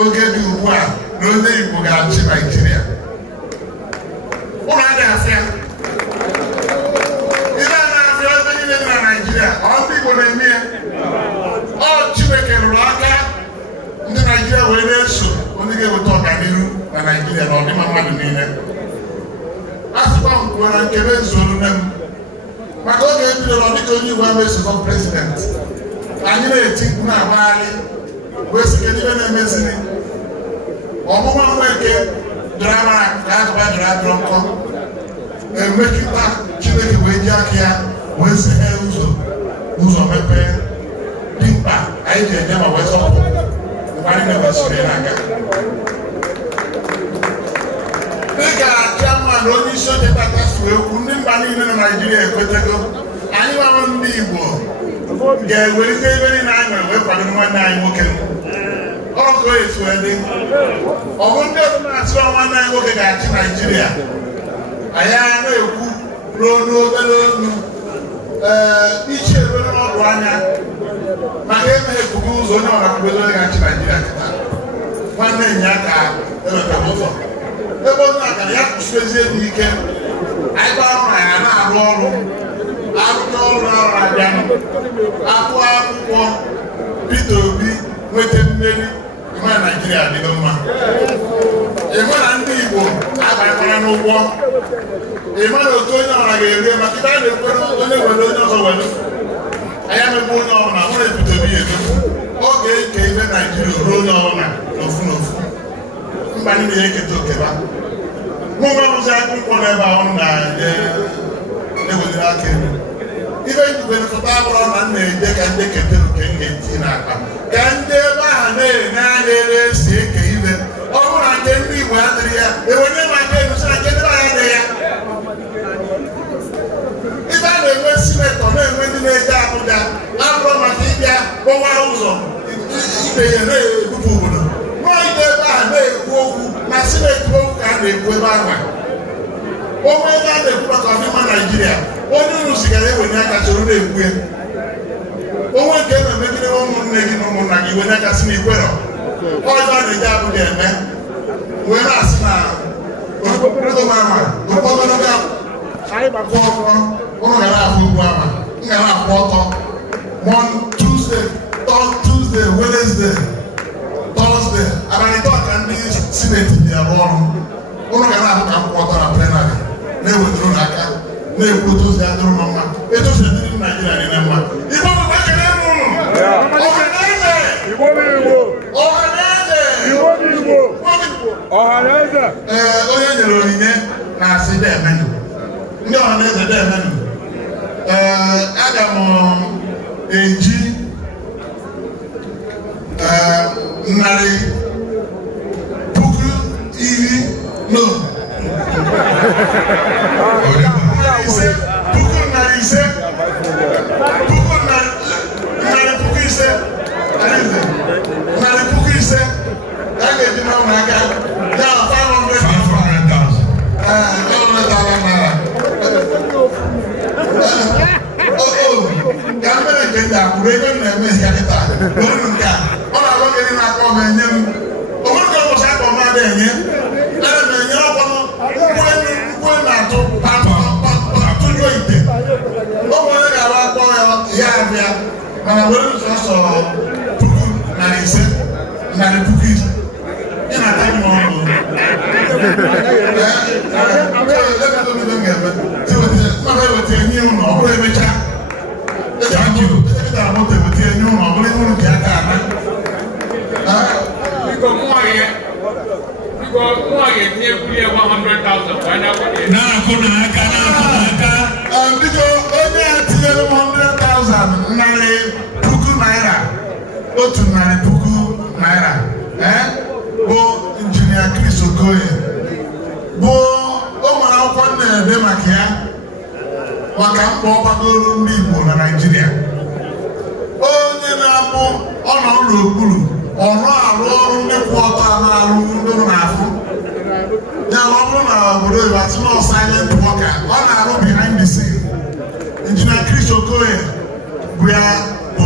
oge dị ugbu a na onye Igbo ga-achị Naịjirịa. na-adị afịa ibe a na-afịa ebe niile dị na Naịjirịa ọ ndị Igbo na-eme ya ọ Chineke rụrụ aka ndị Naịjirịa wee na-eso onye ga-eweta ọganihu na Naịjirịa na ọdịmma mmadụ niile asịkwa m kwuo na nkebe zuru nne m maka oge ebidoro dịka onye Igbo ama-esokọ prezident anyị na-eti mkpu na-agbagharị wee sị kedu ibe na-emeziri ọmụma Nweke dọrọ amara ka agụba dọrọ adọrọ nkọ na-emekịta Chineke wee ji aka ya wee seghe ụzọ mepee dị mkpa anyị ji enye ma wee zọpụ mgbe anyị na-emesiri na-aga dịka chairman onye isi oche tata si wee kwu ndị mba niile na Naịjirịa ekwetego anyị nwawe ndị Igbo ga-ewelite ebe niile anyị nwere wee kwado nwanne anyị nwoke ọrụ ka o esi wee dị ọ bụ ndị ọzọ na-asị nwanne anyị nwoke ga-achị Naịjirịa anyị anya na-ekwu n'onu obere onu iche ebere n'ọdụ anya maka emeghepụgo ụzọ onye ọra kwubere onye ga-achị Naịjirịa kịta nwanne enyi ya ka ewepụrụ ụzọ ebe onye aka ya kwụsịezie dị ike anyị gbara na ya na-arụ ọrụ arụcha ọrụ na-abịa akụ akwụkwọ Peter Obi nweta mmeri ịma Naịjirịa dịgo mma ịma na ndị Igbo abakwara n'ụgwọ ịma na otu onye ọra ga-eri maka ibe a na-ekwere onye nwere onye ọzọ were anya mebe onye ọbụla nwere Peter Obi emefu ọ ga-eke ibe Naịjirịa ruo onye ọbụla n'ofu n'ofu mba niile ya eketa okeba mụnwa rụzi akwụkwọ n'ebe ahụ na-eweliri aka elu ibe njibere fụta abụrụ na m na-eje ka ndị ketara nke m ga-eti n'akpa ka ndị ebe ahụ na-enye anya esi eke ibe ọ bụrụ na nke ndị Igbo adịrị ya ewenye maka egosi na nke ndị anya dị ya ibe a na-enwe sinetọ na-enwe ndị na-eje Abuja abụrụ maka ịbịa kpọwa ụzọ ibe ya na-ebupụ obodo n'oge ebe ahụ na-ekwu okwu na sineti okwu ka a na-ekwu ebe ahụ onwe ebe a na-ekwu maka ọdịmma Naịjirịa onye unu sigara ewenye aka chọrọ na-ekwu ya onwe nke na-emegide ụmụnne gị na ụmụnna gị wenye aka si n'ikwerọ ọjọọ na-eje Abuja eme wee na-asị na ụmụ ama ogologo akwụ ọkọ ụnụ gara ahụ ugwu ama m gara akwụ ọtọ Tuesday Wednesday Thursday abalị taa ka ndị sineti ji arụ ọrụ ụnụ gara ahụ ka nkwụ ọtọ na plenarị na-ewetụrụ n'aka na-ekwu otu ozi adịrụ na mma etu ozi adịrụ Naịjirịa dị na mma Igbo bụ ekele n'ụlọ Ohaneze onye nyere onyinye na-asị deemenụ ndị Ohaneze deemenụ aga m eji narị puku iri no puku narị ise a ga-eji n'ọnụ aka ya 500,000 ka mere nke ndị akwụrụ ego m na-eme ya kịta n'olu nke a ọ na-agwa gị ndị na-akọ m enye m onwere ka ụbọchị akpọ mmadụ enye ana m enye ọkwanụ mkpụrụ na-atụ tụjuo ite o nwere ga-awa akpọ ya abịa mana were sọsọ puku narị ise narị puku ise ị na-ata m ọnụ eweta enye ụlọ ọ bụrụ emechaa moto eweta enye ụlọ ọ bụrụ ihe ụlọ dị aka ana biko mụnwa ga-etinye kwuli ya 100,000 na-akụ n'aka biko onye a tinyere 100,000 narị puku naira otu narị puku naira bụ injinia Chris Okoye bụ o nwere akwụkwọ na-ede maka ya maka mkpa ọgbagoro ndị Igbo na Naịjirịa onye na-abụ ọnọdụ okpuru ọrụ arụ ọrụ ndị kwụ ọtọ na-arụ ndị na-afụ ya ọ bụrụ na obodo Igbo atụ nọọsụ anya ntụ ọka ọ na-arụ behind the scene injinia Chris Okoye bụ ya bụ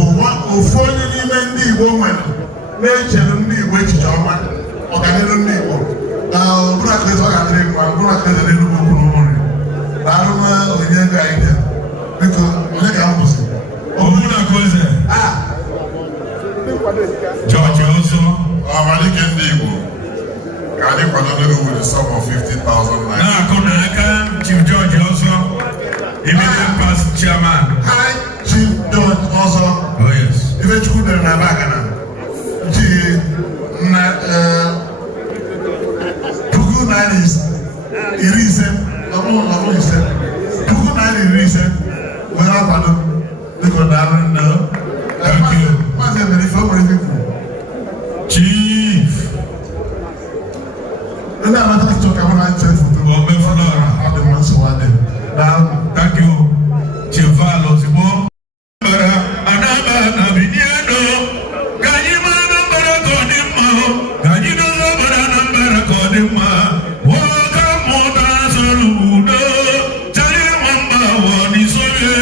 ofu onye n'ime ndị Igbo nwere na-echere ndị Igbo echiche ọma ọganihu ndị Igbo na ọbụla ka ọ ga-adịrị mma ọbụla ka ọ ga-adịrị nnukwu okwu n'ụmụnri Daruma Onyega Ide. Because Onyega Ambusi. Obuna Koze. George also. Ohaneze Ndi Igbo. Can you follow with the sum of 50,000 naira? Now, Konaka, Chief George also. Immediate past chairman. Hi, Chief George also. Oh, yes. Even children are back now. Tugu nine is reason. No, Tugu nine is reason. Where are you? Because I don't know. Thank you. What's the very people? Chief. And I'm not talking about for the ones who are there. Now, Thank you. Chief Valos. Anaba Nabiniano. Ganyima number Kodima. Ganyino number Kodima. Waka Mota Soludo. Talimamba Wanisoye.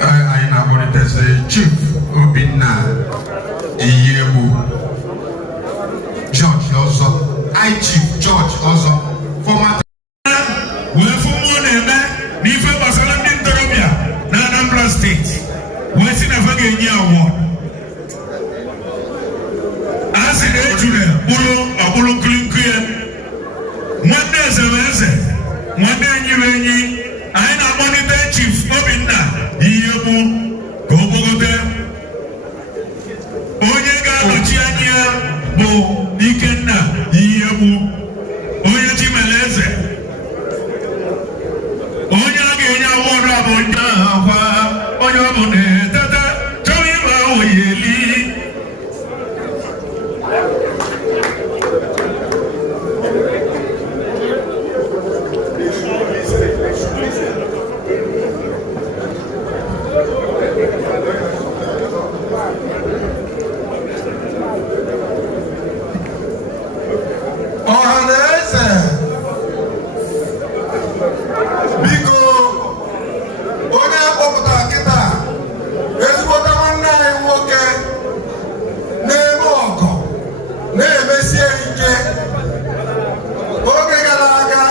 I now wanted to say Chief Obina Iyebu. George also. I Chief George also. Former. Nife basala ndi ntorobia na Anambra State. Wesi na fage enyi award. Aside ejule abulu klinkwie. Mwande semese. Mwande enyi. Aina monitor Chief Obinna Iyebu Gobogote. Onye ga-anọchi anya bụ Ikenna Iyebu. Onye Chimeleze. Onye ga-enye awọdụ abụ onye akwa onye ọ bụ na-etete chọrọ ịba oyeli. Ohaneze. Biko onye akpọpụtara kịta ezigbota nwanne anyị nwoke na-eme ọgọ na-emesie ike oge gara aga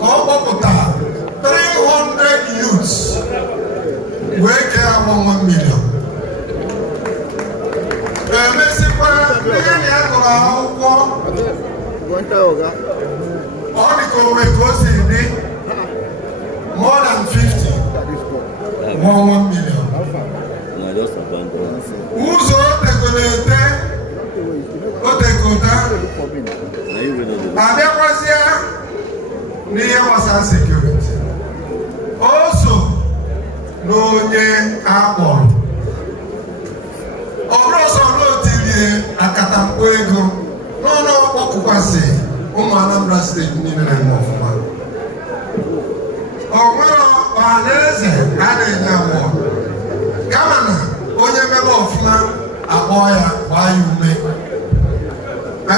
ka ọ kpọpụta 300 youths wee kee agba 1 million. Emesikwa ndị na ya gụrụ akwụkwọ ọ dị ka onwe ka o si dị more than 50 1 million. Ụzọ otekota abịakwazịa n'ihe gbasara sekuriti. O so n'onye akpọrọ ọ bụrụ ọsọ n'otilie akatamkpo ego n'ọnụ ọkpọkụkwasị ụmụ Anambra steeti niile na-eme ọfụma. O nwere Ohaneze a na-enye awọ kama na onye mebe ọfụma akpọọ ya gbaa ya ume.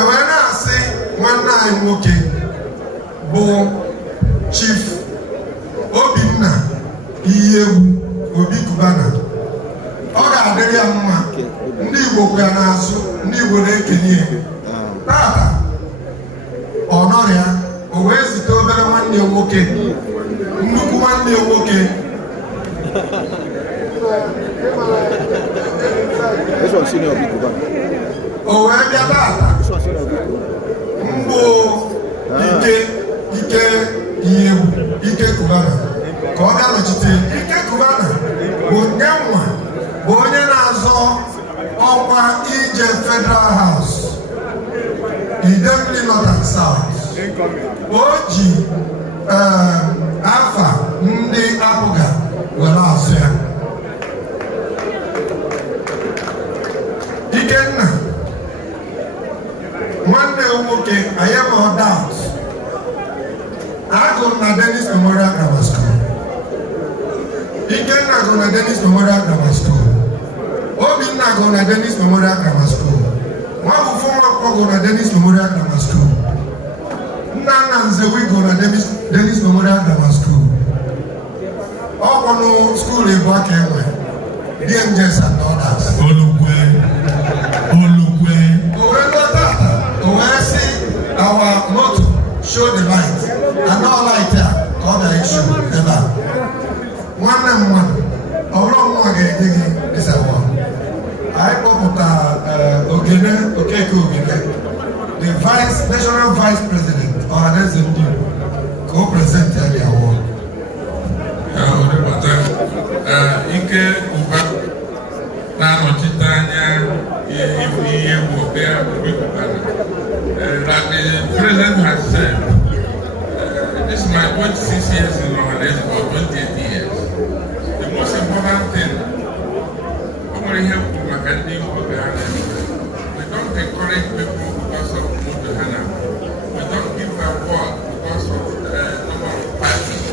Wee na-asị nwanne anyị nwoke bụ Chief Obinna Iyebu Obi Kubana, ọ ga-adịrị ya mma. Ndị Igbo kwa ya n'azụ, ndị Igbo na-ekenye ya tata. Ọ nọrọ ya o wee zite obere nwanne ya nwoke, nnukwu nwanne ya nwoke o wee bịa tata mbụ Ike Kubana ka ọ ga-anọchite. Ike Kubana bụ nyenwa bụ onye na-azọ ọkwa ije Federal House Idemili North and South. O ji afa ndị apụga were azụ ya. Ikenna nwanne nwoke anyị ma ọ doubt agụrụ na Dennis Memorial Grammar School. Ikenna gụrụ na Dennis Memorial Grammar School. Obinna gụrụ na Dennis Memorial Grammar School. Nwabufu Nwankwo gụrụ na Dennis Memorial Grammar School. Nna Nzewi gụrụ na Dennis Memorial Grammar School. Ọ kwụnụ skuul ịbụ aka enwe DMJs and others. Olukwe. O wee lọta o wee sị our motto show the light. and all like that, all the issue ever. One and one, all again, this one. I put Ogene, the National Vice President, Ohaneze Ndi Igbo, co-presented the award. Ike ụba na-anọchite anya ihe Ewopea that the president has said, this is my 26 years in Ohaneze, or 28 years. The most important thing, we don't encourage people because of Mutuhana. We don't give award because of number of parties.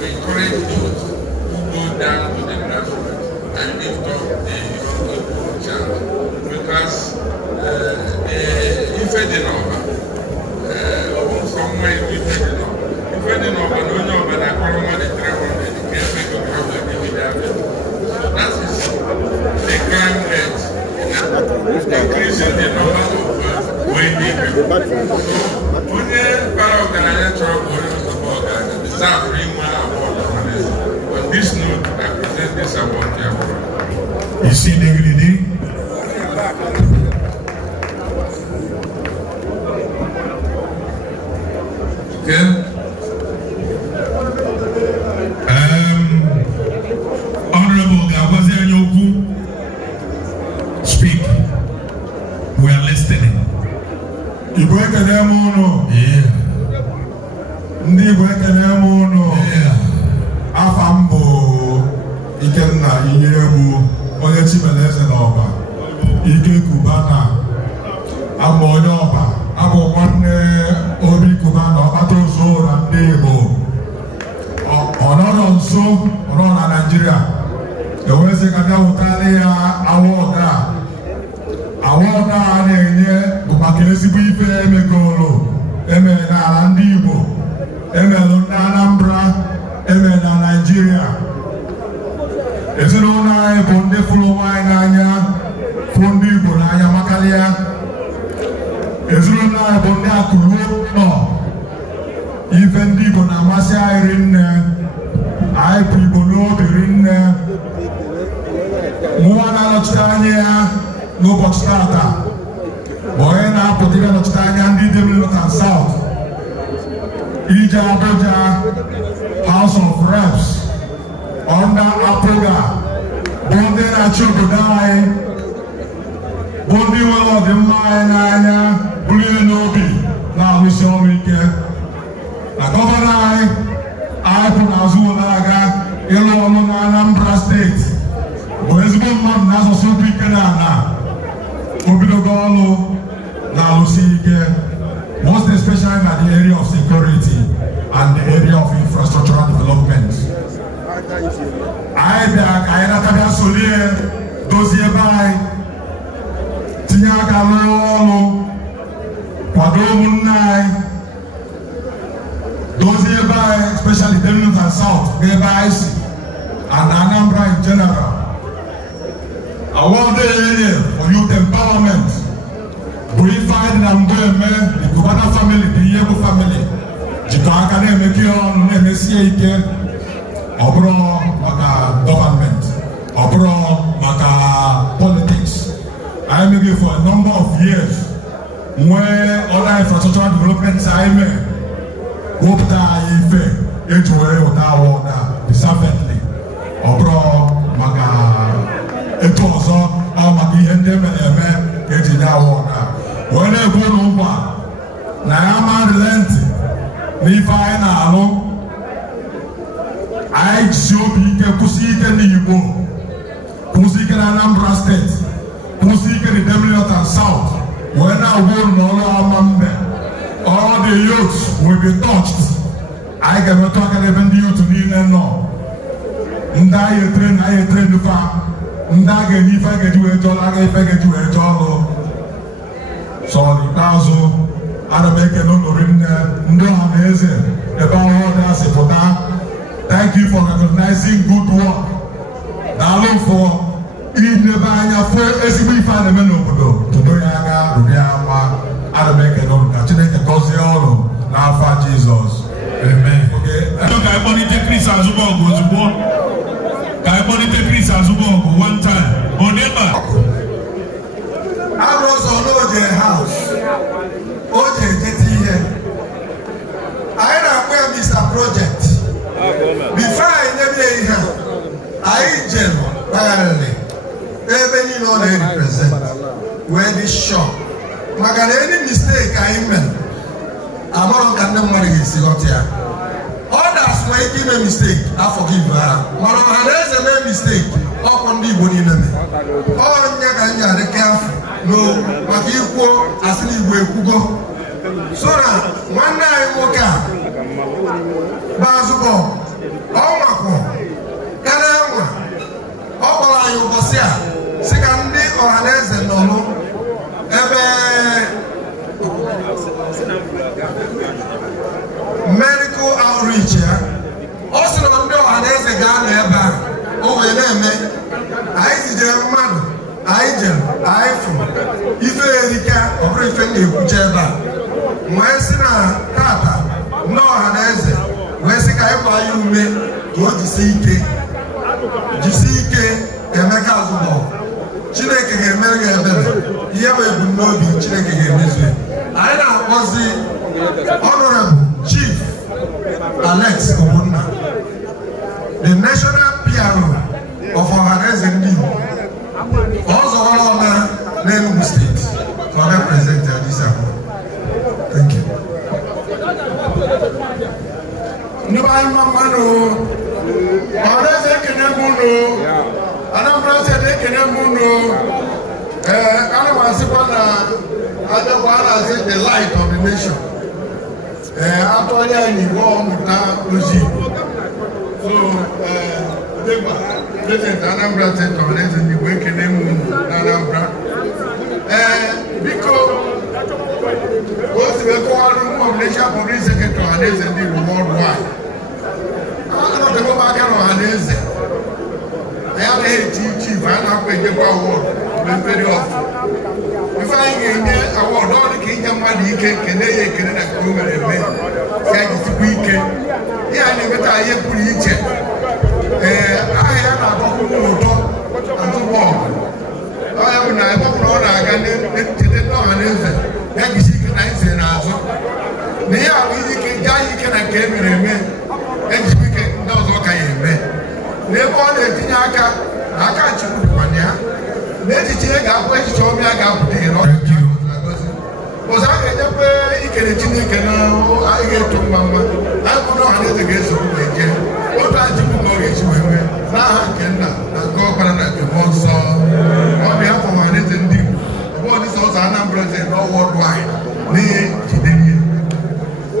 We encourage those who go down to the grassroots and lift up the young child. Because the Ifedinova, somewhere in Ifedinova, no know when I call him the 300, the cafe to have the dividend. That is the crime rate. Increasing the number of waiting people. So, only part of the natural body deserve bring one award on this. On this note, I present this award here. You see, David, okay. Honorable Gavazi Anyoku, speak. We are listening. Igbo ekene m unu. Yeah. Ndị Igbo ekene m unu. Yeah. Afa m bụ Ikenna Inyegbu, onye Chimeleze n'Ọba. Ike Kubana. Abụ onye Ọba. Abụ nwanne Obi Kubana, ọkpata ozu na ndị Igbo. Ọ nọrọ nso, ọ nọ na Naịjirịa. Ewezi ka bịa wụtara ya awọdụ a. Awọdụ a na-enye bụ maka ezigbo ife emegolo, emere n'ala ndị Igbo, emere na Anambra, emere na Naịjirịa. Ezinụlọ anyị bụ ndị fụrụ nwaanyị n'anya, fụrụ ndị Igbo n'anya makarịa. Ezinụlọ anyị bụ ndị akụrụ nọ. Ife ndị Igbo na-amasị anyị rinne, anyị bụ Igbo n'obi rinne. Mụwa na-anọchite anya ya n'ụbọchị tata bụ onye na-apụta ibe nọchite anya ndị Idemili North and South, ije Abuja House of Reps under Apoga, bụ ndị na-achị obodo anyị, bụ ndị nwere ọdịmma anyị n'anya, bụrụ ihe n'obi, na-arụsi ọrụ ike. Na gọvanọ anyị kwụ n'azụ ụlọ aga ịlụ ọrụ na Anambra steeti, bụ ezigbo mmadụ na-asọsọ okwu ike na ana, obidogo ọrụ na-alụsi ike, most especially na the area of security and the area of infrastructural development. Anyị bịa ka anyị natabịa solie dozie ebe anyị, tinye aka rụọ ọrụ, kwado ụmụnne anyị, dozie ebe anyị, especially Idemili North and South, ebe anyị si, and Anambra in general. Award for youth empowerment. Purified and the Kubana family, the Yebo family. Jikaka Nemekio, Nemesiake, Obro Maka government, Obro Maka politics. I am here for a number of years where other infrastructural developments I made. Wopta Ife, Ejue Otawa, deservedly. Obro Maka. Eto ọzọ maka ihe ndị emere eme eji nye awọdụ a. Wee na-ekwu n'ụkwa na ya ma relenti n'ife anyị na-alụ. Anyị jisi obi ike, kwụsị ike n'Igbo, kwụsị ike na Anambra steeti, kwụsị ike na Idemili North and South. Wee na-agwụ n'ọrụ ama mbe. All the youths will be touched. Anyị ga-emetụ aka n'ebe ndị youth niile nọ. Ndị anyị etere ndufa. Ndị a ga-enye ife ga-eji wee jọọ, aga ife ga-eji wee jọọ ọrụ. So n'ikpeazụ, ana m ekele unu rinne ndị Ohaneze ebe ọhụrụ a si pụta. Thank you for recognizing good work. Daalụ for ilebe anya fụ ezigbo ife a na-eme n'obodo. Tụdo ya aga, rụrụ ya mma. Ana m ekele unu ka Chineke gọzie ọrụ n'afọ Jizọs. Amen. Okay. Ka anyị kpọlite Chris Azụbọgụ ozugbo. Ka anyị kpọlite Chris Azụbọgụ one time. Onema. Arụzọ n'oje house. Oje ejeti ihe. Anyị na-akpọ ya Mr. Project. Before anyị nyebe ihe a, anyị jere kpagharịrị ebe niile ọ na-represent wee dị shop. Maka na any mistake anyị mere, amarọ ka ndị mmadụ ga-esi ghọta ya. Others nwere ike ime mistake, forgive ha. Mana Ohaneze mee mistake, ọkwa ndị Igbo niile mee. Onye ka anyị adị careful n'okwu maka ikwu asị na Igbo ekwugo. So na nwanne anyị nwoke a Bazụbọ ọ nwakwo kana nwa ọ kpọrọ anyị ụbọchị a sị ka ndị Ohaneze nọlụ ebe medical outreach ya. Ọ sị na ndị Ohaneze ga-anọ ebe a o wee na-eme anyị zijere mmadụ anyị jere anyị fụrụ ife erika ọ bụrụ ife na-ekwucha ebe a wee sị na tata ndị Ohaneze wee sị ka anyị gbaa ya ume ka o jisi ike Emeka Azụbọ. Chineke ga-emere gị ebere ihe bụ ebumnobi Chineke ga-emezu. Anyị na-akpọzi Honorable Chief Alex Obunna, the National PRO of Ohaneze Ndi Igbo. Also on Enugu State for representing this award. Thank you. Ohaneze ekene mụnụ. Anambra State ekene mụnụ. Ana m asịkwa na adịkwa a na-asị the light of the nation. Atụọrọ ya n'Igbo ọmụta ozi. So, President Anambra State Ohaneze Ndi Igbo ekene mụnụ n'Anambra. Biko, o si wee kọwara ụmụ National Public Secretary Ohaneze Ndi Igbo worldwide. Anọdụ m aka na Ohaneze. Ya na-eti chief a na-akwa ejekwa awọdụ very often. Ife anyị ga-enye awọdụ ọ dị ka inye mmadụ ike kene ya ekene na nke o mere eme si anyị jisikwa ike. Ihe a na-emeta ihe pụrụ iche. Aha ya na-atọkwu ụtọ Azụbọgụ. Ọ bụ na ebe ọ bụla ọ na-aga n'etiti ndị Ohaneze ya jisi ike na ise n'azụ. Na ihe a bụ ike jaa ike na nke e mere eme ejikwa ike ndị ọzọ ka ya eme. N'ebe ọ na-etinye aka na aka nchukwu ya n'echiche ihe ga-abụ echiche ọbịa ga-apụta ihe ọzọ a ga-ejekwe ikere Chineke na anyị ga-eto mma mma anyị bụ na Ohaneze ga-eso wee jee otu achịkwu ka ọ ga-esi wee mee n'aha nke Nna na nke Ọkpara na nke Mmụọ Nsọ. Ọ bụ ya bụ Ohaneze Ndị Igbo ọbụ ọdịsa ọzọ Anambra State na worldwide n'ihe jide ihe.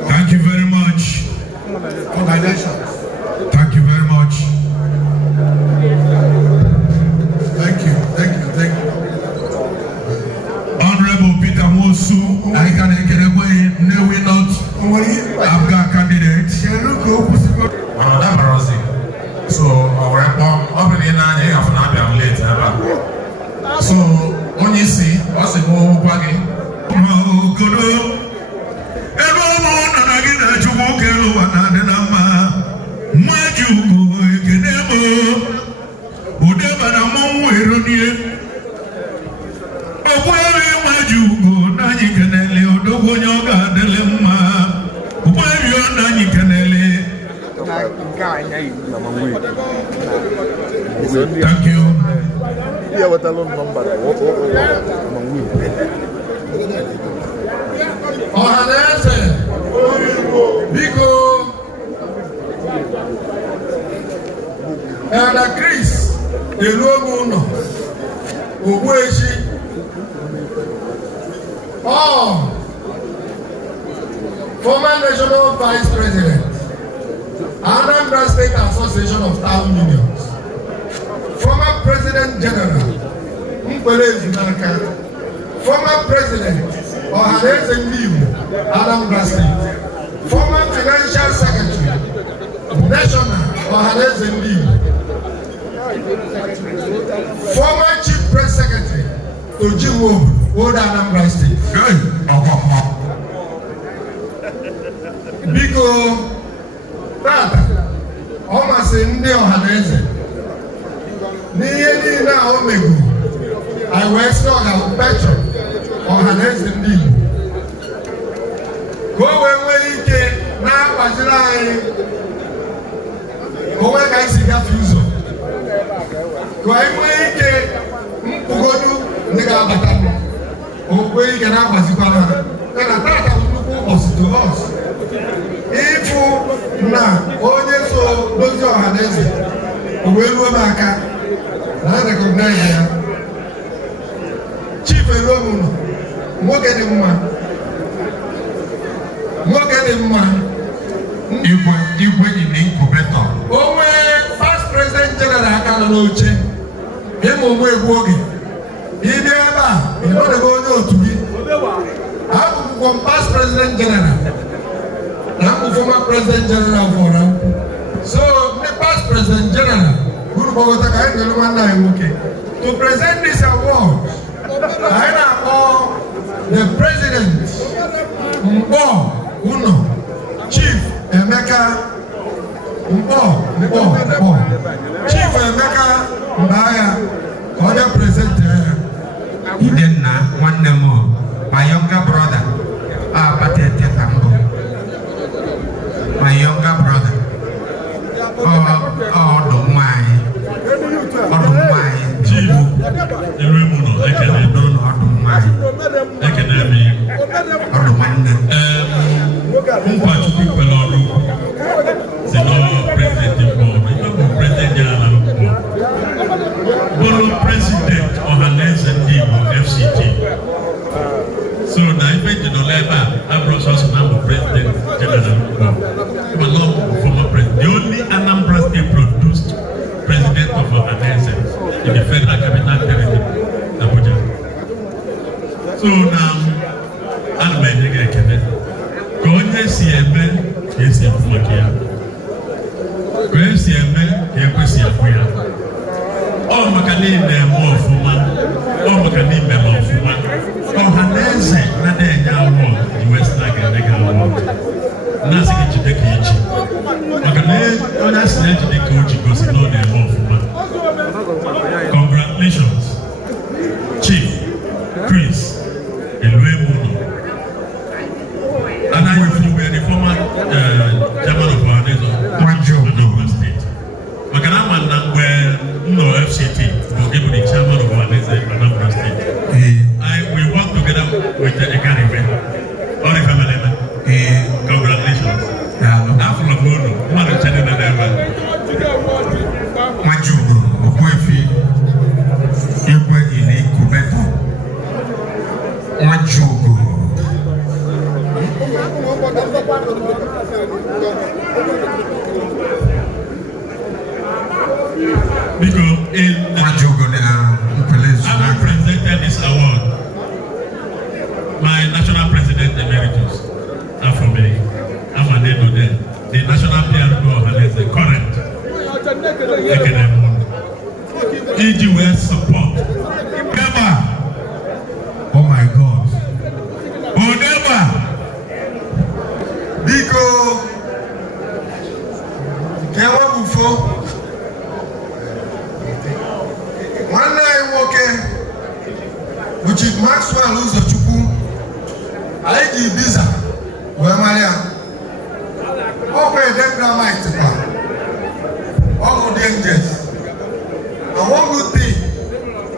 Thank you very much. Congratulations. Thank you very much. Thank you. Honorable Peter Mosu, I can get away, no, we're not. I've got candidates. So, our up in the half an hour late. So, when you see, what's the more wagging? Oh, good. Everyone, and I get a juke, and then my juke, get whatever the mom will run here. Oh, where my jugo, Nani Canelli, or Dogoyoga, Delema, where you're Nani Canelli. Thank you. Yeah, what a long number. Ohaneze biko Elder Chris eruogo ụlọ Ogbuechi former National Vice President Anambra State Association of Town Unions, former President General Mkwele Ezunaka, former President Ohaneze Ndi Igbo Anambra State, former Financial Secretary National Ohaneze Ndi Igbo, former Chief Press Secretary Ojiwo Old Anambra State. biko tata ọ masị ndị ọhaneze n'ihe niile a o megbu anyị wee sị ọ ga-abụ petro ọhaneze ndị Igbo ka o wee nwee ike na-akwaziri anyị onwe ka anyị si gafe ụzọ ka anyị nwee ike mpụgodu ndị ga-abata okwe ike na-agbazikwara ha yana tata nnukwu ụbọchị to us ịfụ na onye so dozie ọhaneze o wee ruo m aka na ha recognize ya chief eruomuno nwoke dị mma igwe ime incubator onwe past president general aka nọ n'oche ịmụ ụmụ egwu oge ịdị ebe a ịnọdebe onye otu gị abụkwụkwọ past president general na mbụ former president general fọrọ so ndị past president general guru gbagọta ka anyị nwere nwanne anyị nwoke to present this award anyị na-akpọ the president mkpọ ụnọ chief Emeka mkpọ chief Emeka Mbagha ka ọ bịa present ya Idenna nwanne m my younger brother Patete Tambo my younger brother ọdụ nwanyị Chibu Eruemuno ekele n'ụlọ ọdụ nwanyị ekele m ọdụ nwanne Mpachukwu kwere ọrụ si n'ọrụ prezidenti mbụ ife bụ prezidenti general mbụ bụrụ prezident Ohaneze Ndi Igbo FCT so na ife jidọla ebe a abụrụ sọsọ na mbụ prezident general mbụ mana ọ bụ former president the only Anambra state produced president of Ohaneze in the federal capital territory Abuja so na ana m enye gị ekele ka onye si eme ka esi ekwu maka ya ka esi eme ka ekwesị ekwu ya ọ maka niile eme ọfụma ọ maka n'ime ma ọfụma Ohaneze na-enye awọ the West ga-eme gị awọ na-asị gị jide ka echi maka na onye asị na-ejide ka o ji gosi na ọ na-eme ọfụma congratulations Chief Chris Eluemuno. And I will be the former chairman of Ohaneze Anambra State. Makanama no FCT will give the chairman of Ohaneze Anambra State. We work together with the Ekaribe. All the family members. Congratulations. After Bono, one of the never. Majugo, Okwefi, Igwe in incubator. Majugo. Because I presented this award, my national president emeritus, Afrobe, Amaneno then, the national PRO of Ohaneze, current, EGWS support. Never. Oh my God. Oh, never. Biko kewa bufo nwanne anyị nwoke bụ Chief Maxwell Ụzọchukwu anyị ji biza wee mara ya ọkwa edegramite kwa ọgwụ dangers and one good thing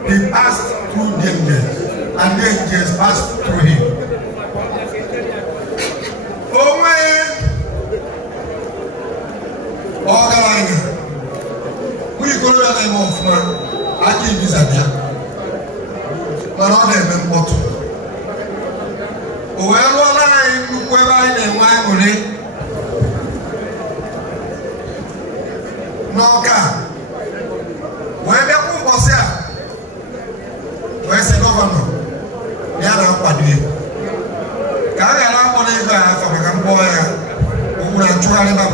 he passed through dangers and dangers passed through him. Ọgaranya mụ ikorobịa na-eme ọfụma aka ibiza bịa mana ọ na-eme mkpọtụ o wee rụọla anyị nnukwu ebe anyị na-enwe aṅụrị n'Ọka wee bịakwa ụbọchị a wee sị gọvanọ ya na nkwado ya ka a ghara akpọrọ ego a afọ maka mkpọ ya ogburu achụgharịba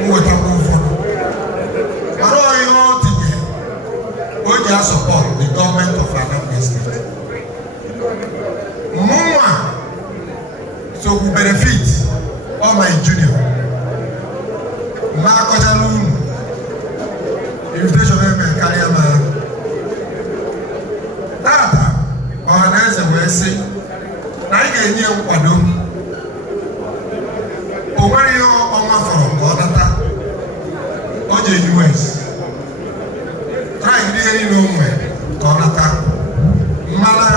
m wetakwa ụfọdụ mana onye o tinye o ji support the government of Anambra State. Mụnwa so we benefit on my junior. Ma Kojalun, invitation and Kariama. Tata, Ohaneze will say, Naga near Wado. Owario Omafro, Odata, Oje US. Try really nowhere, Odata. Mala,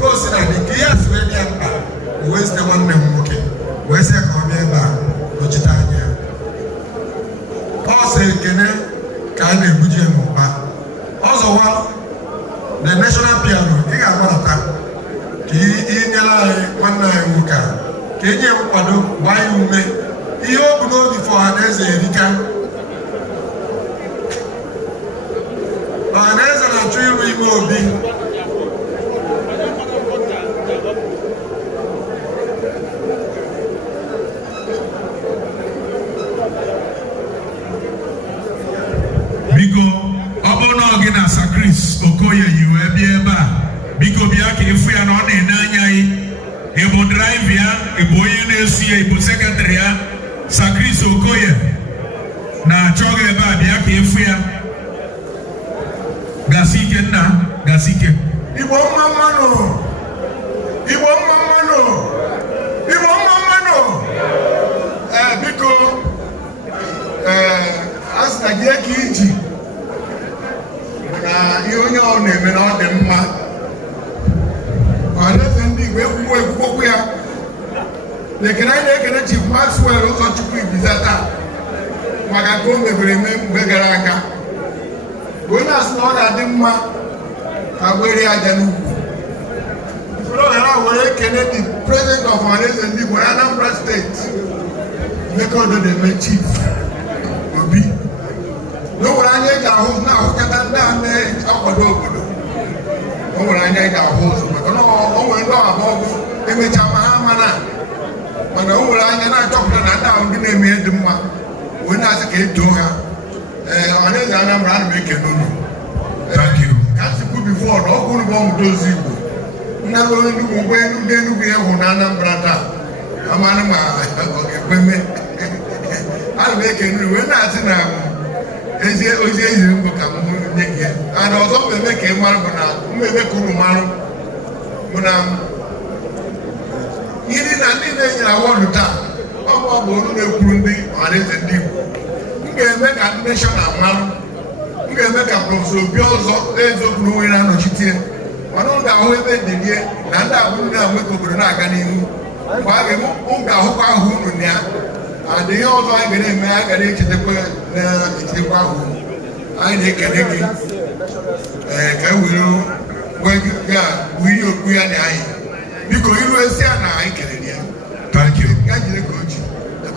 go sit at the gears where they are. Where's the one name? Okay. Where's the Comeba? Ochitania. Also, can also, the national piano, you got one of them. One night, can you why you make you open all before Ohaneze Ndi Igbo? Ohaneze na tree we will be. Biko, obono gina Sakris Okoye you ebieba. Biko biake ifu ya no ne nanya yi. Ebo drive ya, ebo UNC, ebo secretary ya. Sakris Okoye. Na choge ba biake ifu ya. Gasike na, gasike. Igbo mamano. Igbo mamano. Igbo mamano. Biko asna geki na ihe onye ọ na-eme na ọ dị mma. Ohaneze Ndi Igbo ekwukwu ya lekere anyị na-ekene Chief Maxwell ụzọchukwu Ibizata maka ka o mebere eme mgbe gara aga. Onye asị na ọ ga-adị mma ka gbere aja n'ukwu. Ifere ohere a were ekene the President of Ohaneze Ndi Igbo Anambra State Emeka Ododeme Chief Obi. N'onwere anya eji ahụ na-ahụkata ndị a na-akwado obodo. O nwere anya eji ahụ ụzọ maka na o nwere ndị ọha ọgwụ emechaa ma ha mana o nwere anya na-achọpụta na ndị ahụ ndị na-eme ihe dị mma wee na-asị ka etoo ha. Ohaneze Anambra ana m ekene unu. Thank you. Ka m sikwu bifo na ọ bụrụ bụ ọmụta ozi Igbo nnara onye Enugwu mgbe ndị Enugwu ya hụ na Anambra taa amanụ ma ọ ga-ekweme. Ana m ekene unu wee na-asị na ozi eziri mbụ ka m nye gị ya. Ana ọzọ mmemme ka ị mara bụ na mmemme ka unu marụ bụ na ihe na ndị na-enyere awọdụ taa ọ bụ olu na-ekwuru ndị Ohaneze Ndi Igbo. M ga-eme ka ndị neshọnal marụ. M ga-eme ka prọfesọ Obi ọzọ eziokwu na onwe na-anọchite mana ọ ga-ahụ ebe dịlie na ndị abụrụ na-enwe ka obodo na-aga n'ihu. Mgbe a ga-ahụkwa ahụ unu na ya adịghị ọzọ anyị ga-eme a gara echetakwa na-echetakwa ahụ. Anyị na-ekele gị ka e were wiri okwu ya na anyị. Biko iru esi a na anyị kelere ya. Thank you. Ya jiri ka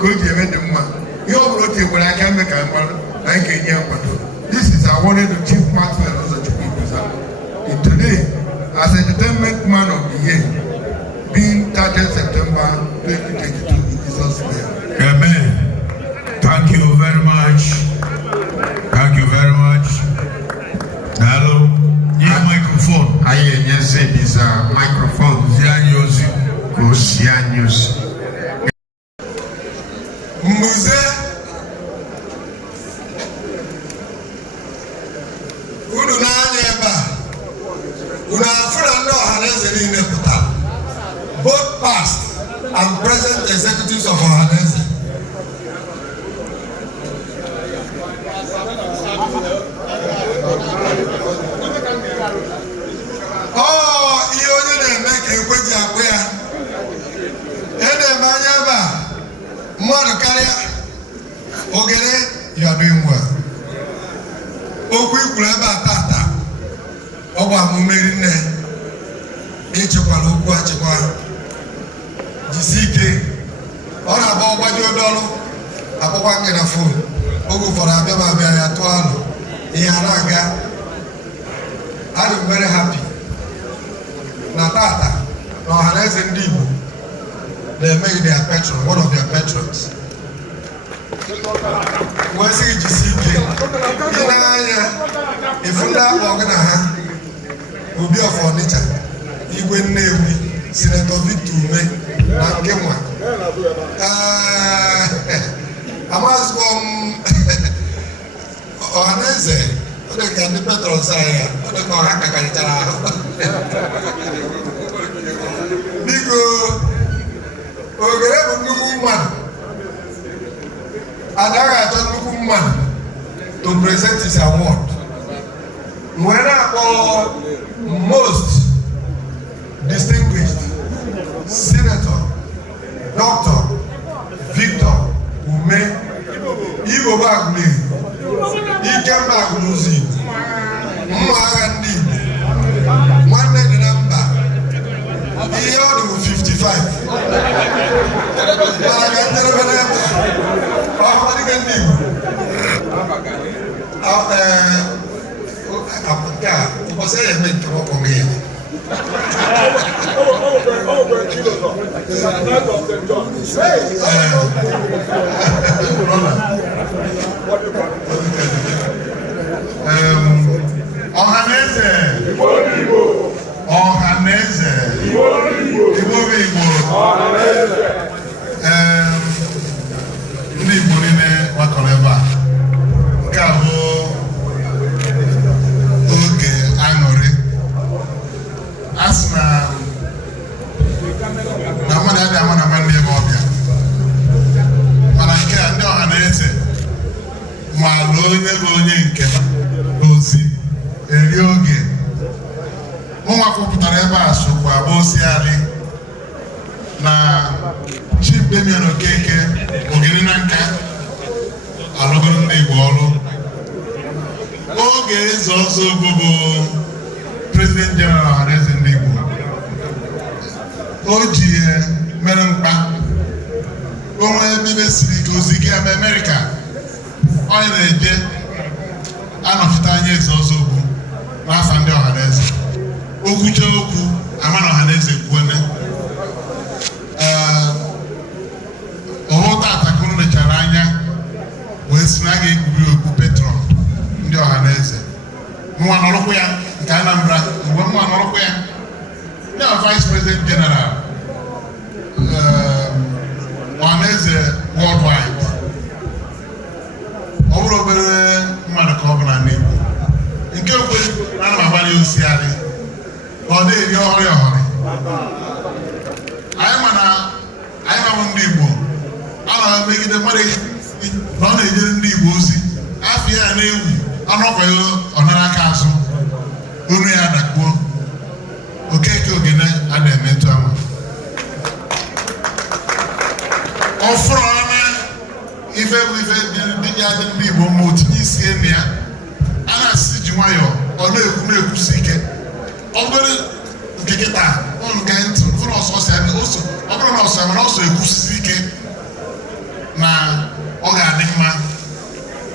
o ji eme dị mma. Ihe ọ bụla o tinyere aka mme ka mmadụ na anyị ga-enye ya nkwado. This is awarded to Chief Maxwell Ụzọchukwu Ibizata. Today, as Entertainment Man of the Year, being 30th September 2022 in Jesus' name. Amen. Thank you very much. Thank you very much. Hello. Your microphone. Yes, it is a microphone. Zianyosi. Kosianyosi. Mmuze unu n'anya ebe a unu afụ na ndị Ohaneze niile pụtara, both past and present executives of Ohaneze. Ihe onye na-eme ka ekweji akpụ ya na-eme anya ebe a mmadụ karịa ogere ya doing well. Okwu ikwuru ebe a tata ọ bụ amụmeri nne echekwala okwu achịkwa jisi ike. Ọ na-abụ ọgbaji odọlụ akpọkwa gị na fon oge ụfọdụ abịa ma abịa ya tụọ alụ ihe a na-aga. I'm very happy na tata na Ohaneze Ndi Igbo na-eme their patron, one of their patrons. Wee sị jisi ike ile anya ifu ndị akpọ gị na ha Obi of Onitsha, Igwe Nnewi, Senator Victor Ume na nke nwa Ohaneze ọ dị ka ndị Petros anyị ọ dị ka ọha kakarịchara ahụ biko ogere bụ nnukwu mmadụ anaghị achọ nnukwu mmadụ to present his award wee na-akpọ most distinguished senator Dr. Victor Ume Igbo Baguli Ikemba Aguluzi mma agha ndị Igbo nwanne dị na mba ihe ọ dị 55 mana ka njedebe n'ebe ọmadịga ndị Igbo nke a ụbọchị ya eme nke ọkpọ gị ya Ohaneze Ohaneze Igbo ndị Igbo niile gbakọrọ ebe a nke a bụ oge aṅụrị a sị na mmadụ adịghị ama na nwanne ebe ọbịa mana nke a ndị Ohaneze ma na onye bụ onye nke ozi eri oge ụmụ kwupụtara ebe a sokwa agba osiari na Chief Damian Okeke ogiri na nka alụgoro ndị Igbo ọrụ oge eze ọzọ bụ President General Ohaneze Ndi Igbo o ji mere mkpa onwe ebe siri ike oziga eme Amerịka onye na-eje anọchite anya eze ọzọ bụ n'afọ ndị Ohaneze okwuche okwu ama na Ohaneze kwuone ọhụ tata ka unu lechara anya wee si na a ga-ekpuri okwu patron ndị Ohaneze nwa nọrọkwa ya nke Anambra mgbe nwa nọrọkwa ya ndị Vice President General Ohaneze worldwide ọ bụrụ obere mmadụ ka ọ bụ na Igbo nke okwe ana m agbanye osiari ka ọ na-eri ọhụrụ ọhụrụ anyị ma bụ ndị Igbo a na-emegide mmadụ na ọ na-ejere ndị Igbo ozi afọ ya na-ewu anọkwaghị ọnara aka azụ onu ya dakpuo Okeke ogene a na-emetụ ama ọfụrụ ọna ife bụ ife dị ya dị ndị Igbo ma o tinye isi enu ya a na-asị ji nwayọọ ọ na-ekwu na-ekwusi ike ọ bụrụ nke kịta nke ntị fụrụ ọsọ ọ bụrụ na ọsọ mana ọsọ ekwusi ike na ọ ga-adị mma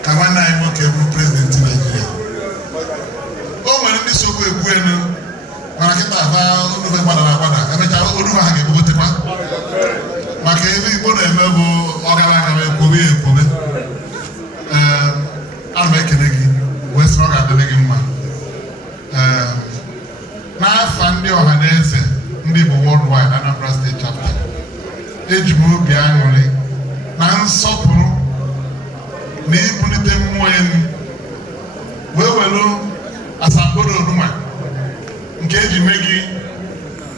ka nwanne anyị nwoke bụrụ prezidenti Naijiria o nwere ndị sokwu ekwu elu mana kịta aba onufe gbadara agbada emechaa onufe ha ga-ekpogotekwa maka ebe Igbo na-eme bụ ọ gara agara ekwobe ya ekwobe ana m ekele gị wee sị na ọ ga-adịrị gị mma n'afa ndị Ohaneze ndị Igbo worldwide Anambra State Chapter eji m obi aṅụrị na nsọpụrụ na ibulite mmụọ elu wee welu asambodo onuma nke eji mee gị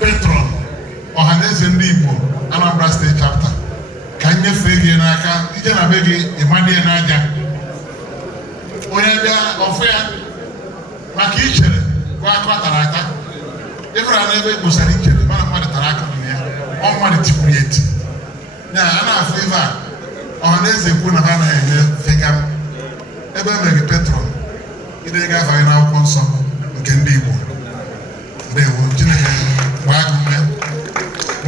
patron Ohaneze Ndị Igbo Anambra State Chapter ka nyefee gị n'aka ije na be gị ịmanye n'aja onye bịa ọfụ ya maka ichere bụ aka ọ tara aka ịfụra n'ebe gbosara ichere mana mmadụ tara aka na ya ọ mmadụ tipụrụ ya eti ya a na-afụ ife a Ohaneze kwu na ha na-enye fega ebe e mere patron ide ga-afaghị n'akwụkwọ nsọ nke ndị Igbo ndewo Chineke gbaa gị ume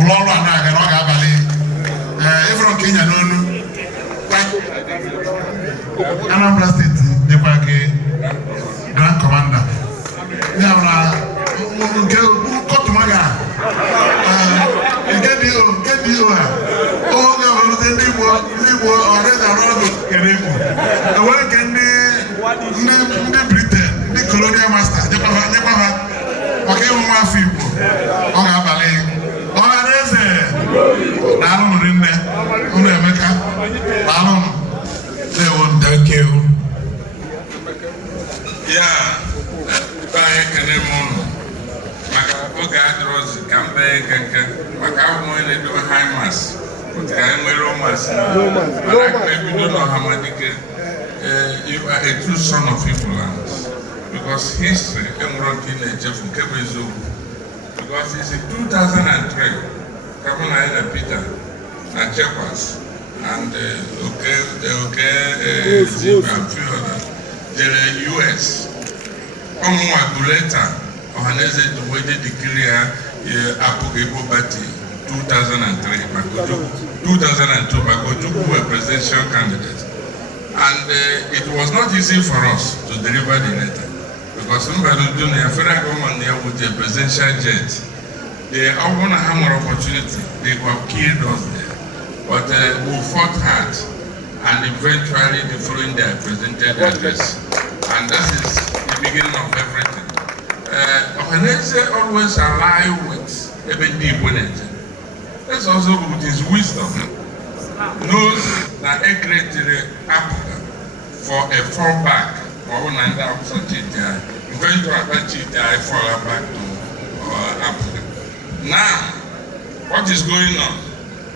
ụlọ ọrụ a na-aga na ọ ga-abalị ịfụrụ nke ịnya n'onu Anambra steeti nyekwa gị Grand Commander ya na nke kọtụmaga nke dị ha oge ọrụte ndị Igbo Ohaneze arụ ọrụ kere egwu enwere nke ndị Britain ndị colonial master nyekwa ha maka ịhụ nwa afọ Igbo ọ ga-abalị Ohaneze daalụ nri nne unu Emeka daalụ. Thank you. Yeah, by Kanemon, Makapogadros, Cambe, Macau, they do high mass, but I'm a Romas. Maybe don't know how much you are a true son of Ibulands. Because history, Emrokin, Jeff Kebezu, because it's in 2003, Kamana Peter, and Chepas, and the US. Ohaneze Ndi Igbo Apogebo Bati 2003, 2002, Makojuku were presidential candidates. And it was not easy for us to deliver the letter because the federal government there with a presidential jet, they all want to have more opportunity. They were killed us there. But we fought hard and eventually the following day I presented the address. And that is the beginning of everything. Ohaneze always alive with Ndi Igbo. That's also with his wisdom. Knows that a great Africa for a fallback or one and out of going to attach it, I fall back to Africa. Now, what is going on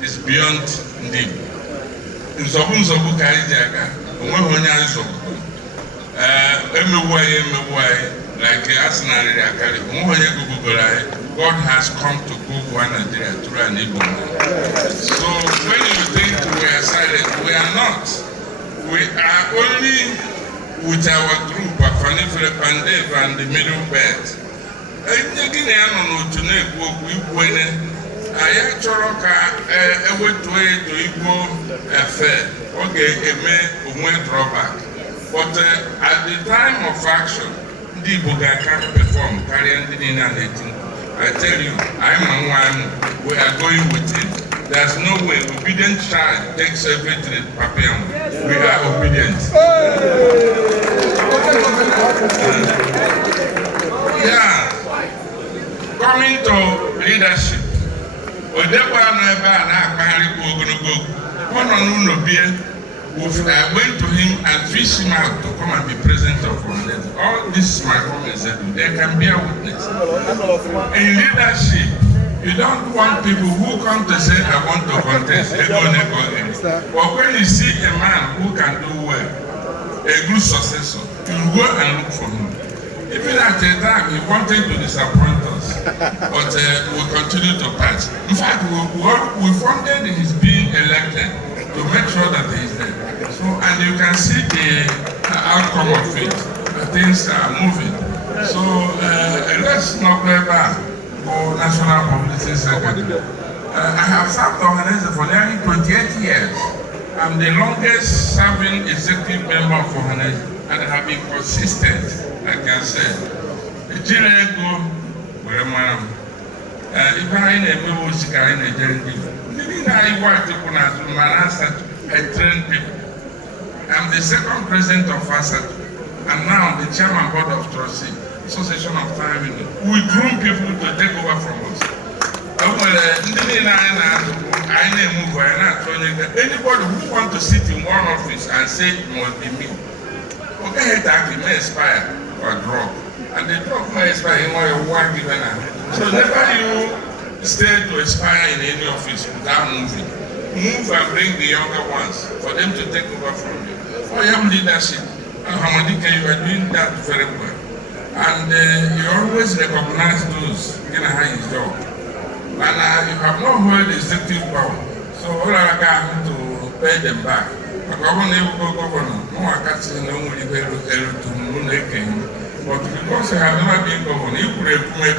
is beyond Ndi Igbo. In Zobu Kaijaga, like Arsenal, God has come to Google Nigeria through an Igbo. So when you think we are silent, we are not. We are only with our group of Pandev and the Middle Belt. I went to Igbo affair. Okay, drawback. But at the time of action, Ndi Igbo can't perform, carrying the I tell you, I'm a one, we are going with it. There's no way, obedient child takes everything, Papiam. We are obedient. Yeah. Coming to leadership. I went to him and fished him out to come and be president of Ohaneze. All this is my comments. There can be a witness. In leadership, you don't want people who come to say, I want to contest. But when you see a man who can do well, a good successor, you go and look for him. Even at the time, he wanted to disappoint us, but we continue to patch. In fact, we funded his being elected to make sure that he is there. So, and you can see the outcome of it. Things are moving. So, let's not go back for National Publicity Secretary. I have served Ohaneze for nearly 28 years. I'm the longest serving executive member of Ohaneze, and I have been consistent, I can say. Jirego, where I'm if I never was carrying a journey, I train people. I'm the second president of ASAT, and now the chairman board of trustees, Association of Time. We groom people to take over from us. Anybody who wants to sit in one office and say it must be me, okay, that may expire or drop, and the drop may expire in one given hour. So never you stay to expire in any office without moving. Move and bring the younger ones for them to take over from you. For your leadership, Hamadika, you are doing that very well. And you always recognize those in a high job. And you have not held executive power. So all I got to pay them back. But because I have never been governor, you could have made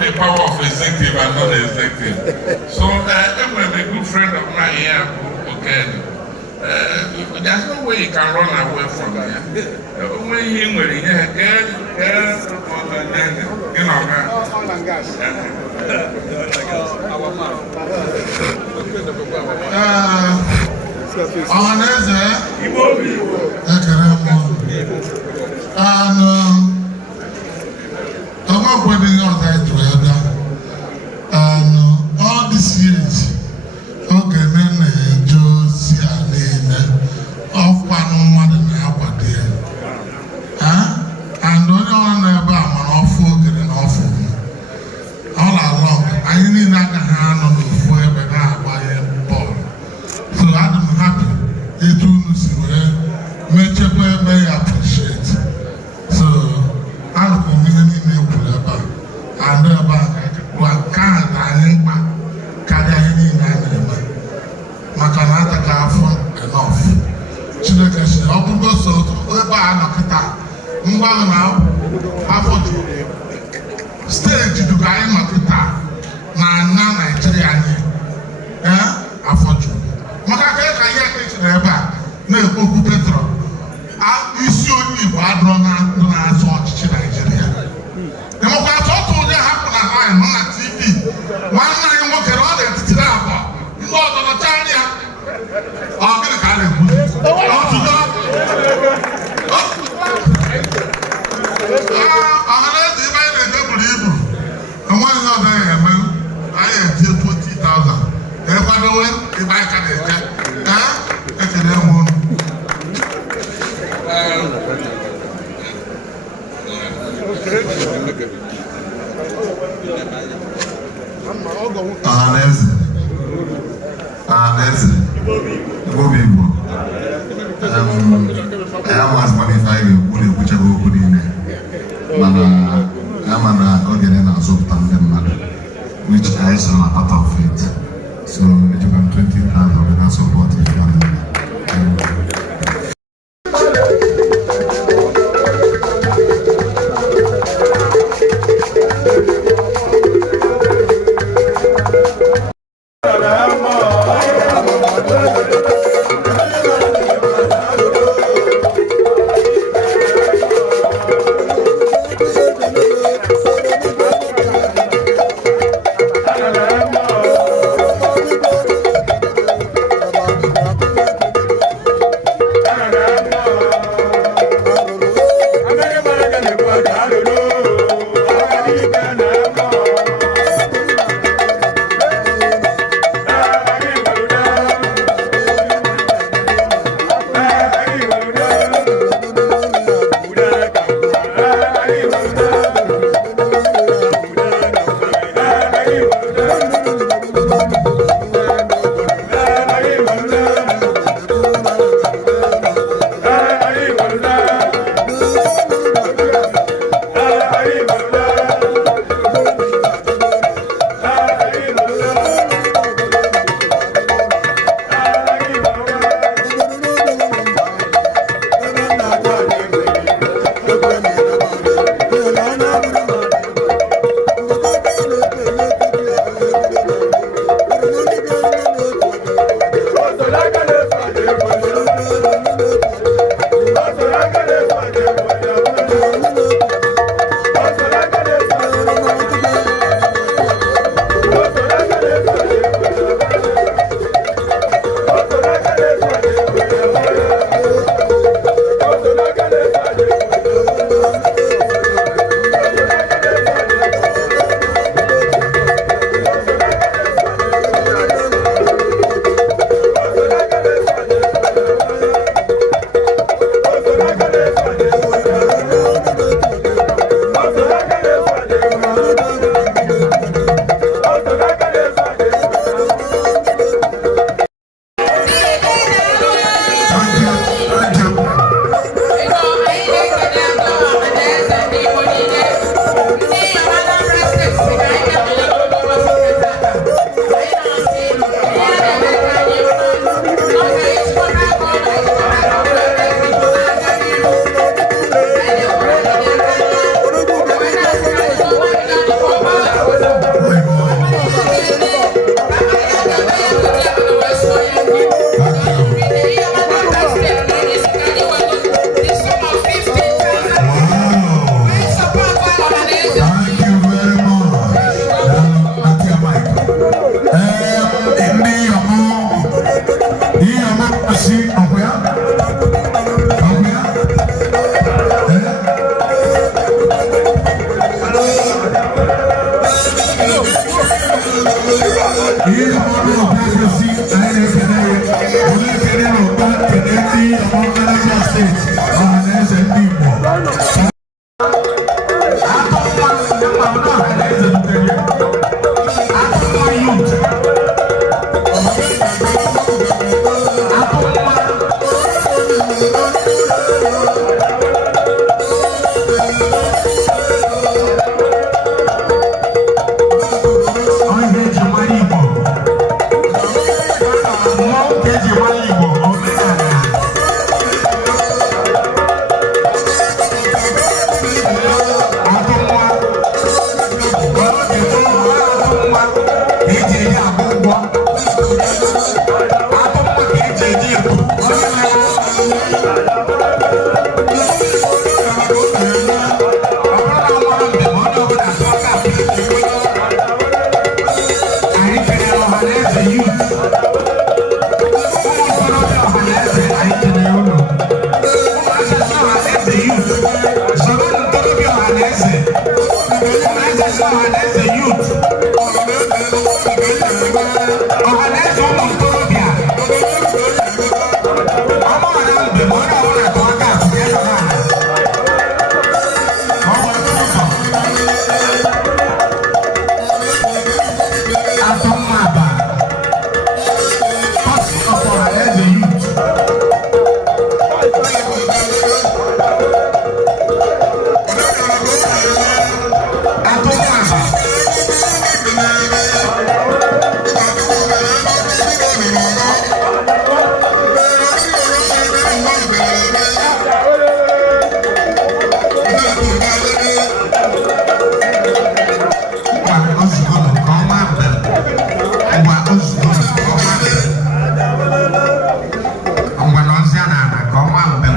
the power of executive and non-executive. So I'm a good friend of mine here, okay. There's no way you can run away from here. When you were here, Ohaneze and all these years, okay, si wee mechekwa ebe ya appreciate. So anụkọ m ihe niile ekwuru ebe a andụ ebe a ga-ekekwa nke a dị anyị mkpa karịa ihe niile anyị na-eme maka na ataka afọ enough. Chineke si ọ bụgo so ebe a nọ kịta ngwa na afọ juru steeti duga anyị nọ kịta na ana Naijiria anyị afọ juru maka ka ka ihe ka echere ebe a na-ekpokwu petro isi onye Igbo adọrọ na ndụ na-azụ ọchịchị Naijiria. Emekwa atọ otu onye hapụ na line nọ na TV nwanne anyị nwoke na ọ na-etitiri abụọ ndị ọzọ nọcha anya ọ gịnị ka a na-ekwu ọtụtụ Ohaneze ibe anyị na-ede buru ibu enweghị ihe ọzọ ya eme anyị etie 20,000 ekwadowe ibe anyị ka na-eje ekele enwe unu. Ohaneze Igbo Igbo amasịkwana ife anyị ga-ekwu na-ekwuchebe okwu niile mana ama na ogene na-azụpụta ndị mmadụ which I so na part of it. So ejikwa m 20,000 na support ife ya na Ohaneze Ndi Igbo. ka ọma mbem.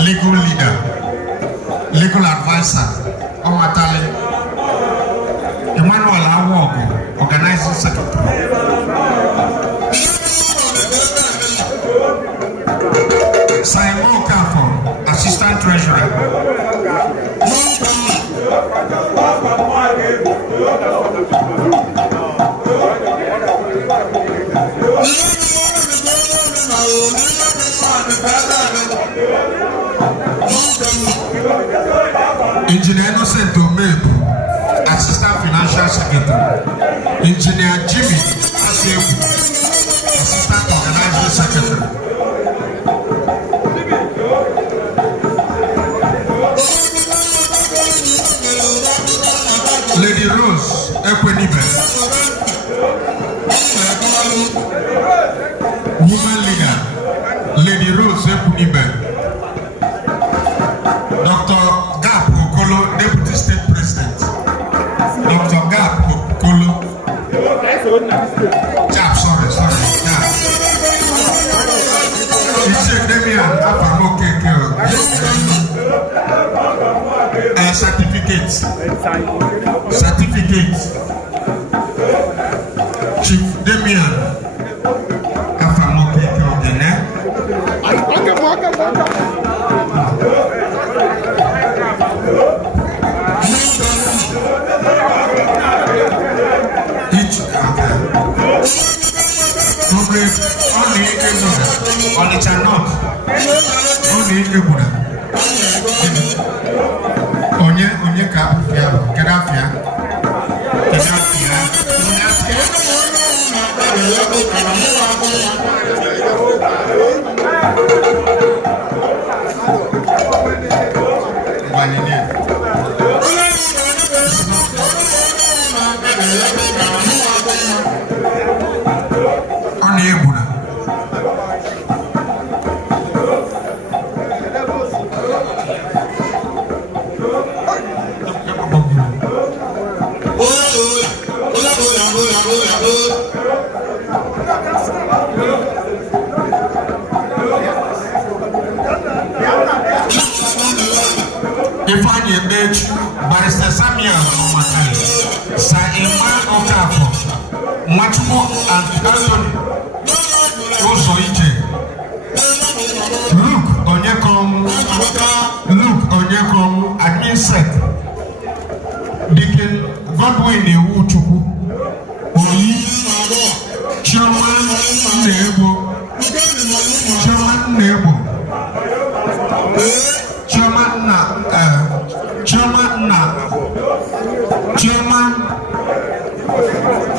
Legal leader, legal advisor, Omatale, Emmanuel Awogo, organizing secretary. Simon Kafo, assistant treasurer. Engineer Innocent Omebu, assistant financial secretary. Engineer Jimmy Asebu, assistant organizing secretary. Lady Rose Ekwenibe, woman leader. Lady Rose Ekwenibe. Dr. Gap Okolo, Deputy State President. Dr. Gap Okolo. Jap, sorry. Jap. Iṣẹ́ Demian Afamoke certificate. Chief Demian Afamoke Ogene. Onye ka afia, kedụ afia? Ifeanyi Emechu, Barrister Samuel Omatale, Sir Emma Okafo, Nwachukwu and Anthony Uzoije, Luke Onyekom, Admin Sec, Deacon Godwin Ewuchukwu, Oyi, Chioma Nnegbo,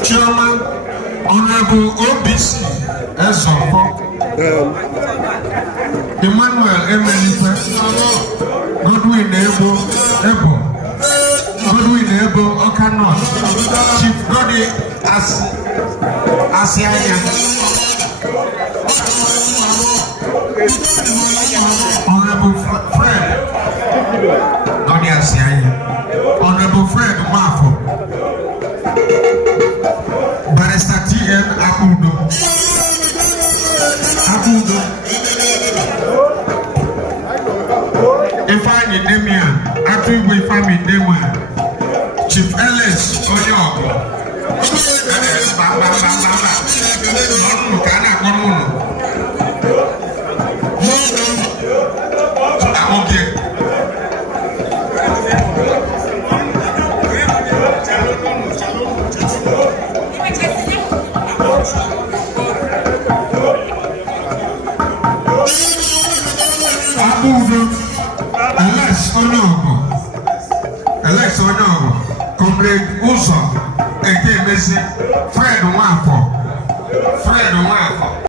Chairman, Honorable OBC Ezofo, Emmanuel Emelife, Godwin Ebo Okanot, Chief Godi Asianya, Honorable Fred Godi Asianya, Honorable Fred Mafo, Barrister T.M. Akudo, Ifeanyi Demian, Atuigwe Ifeanyi Demian, Chief Ellis Oyogo, Alex Onogo, Comrade Uzo, Eke Messi, Fred Nwafọ.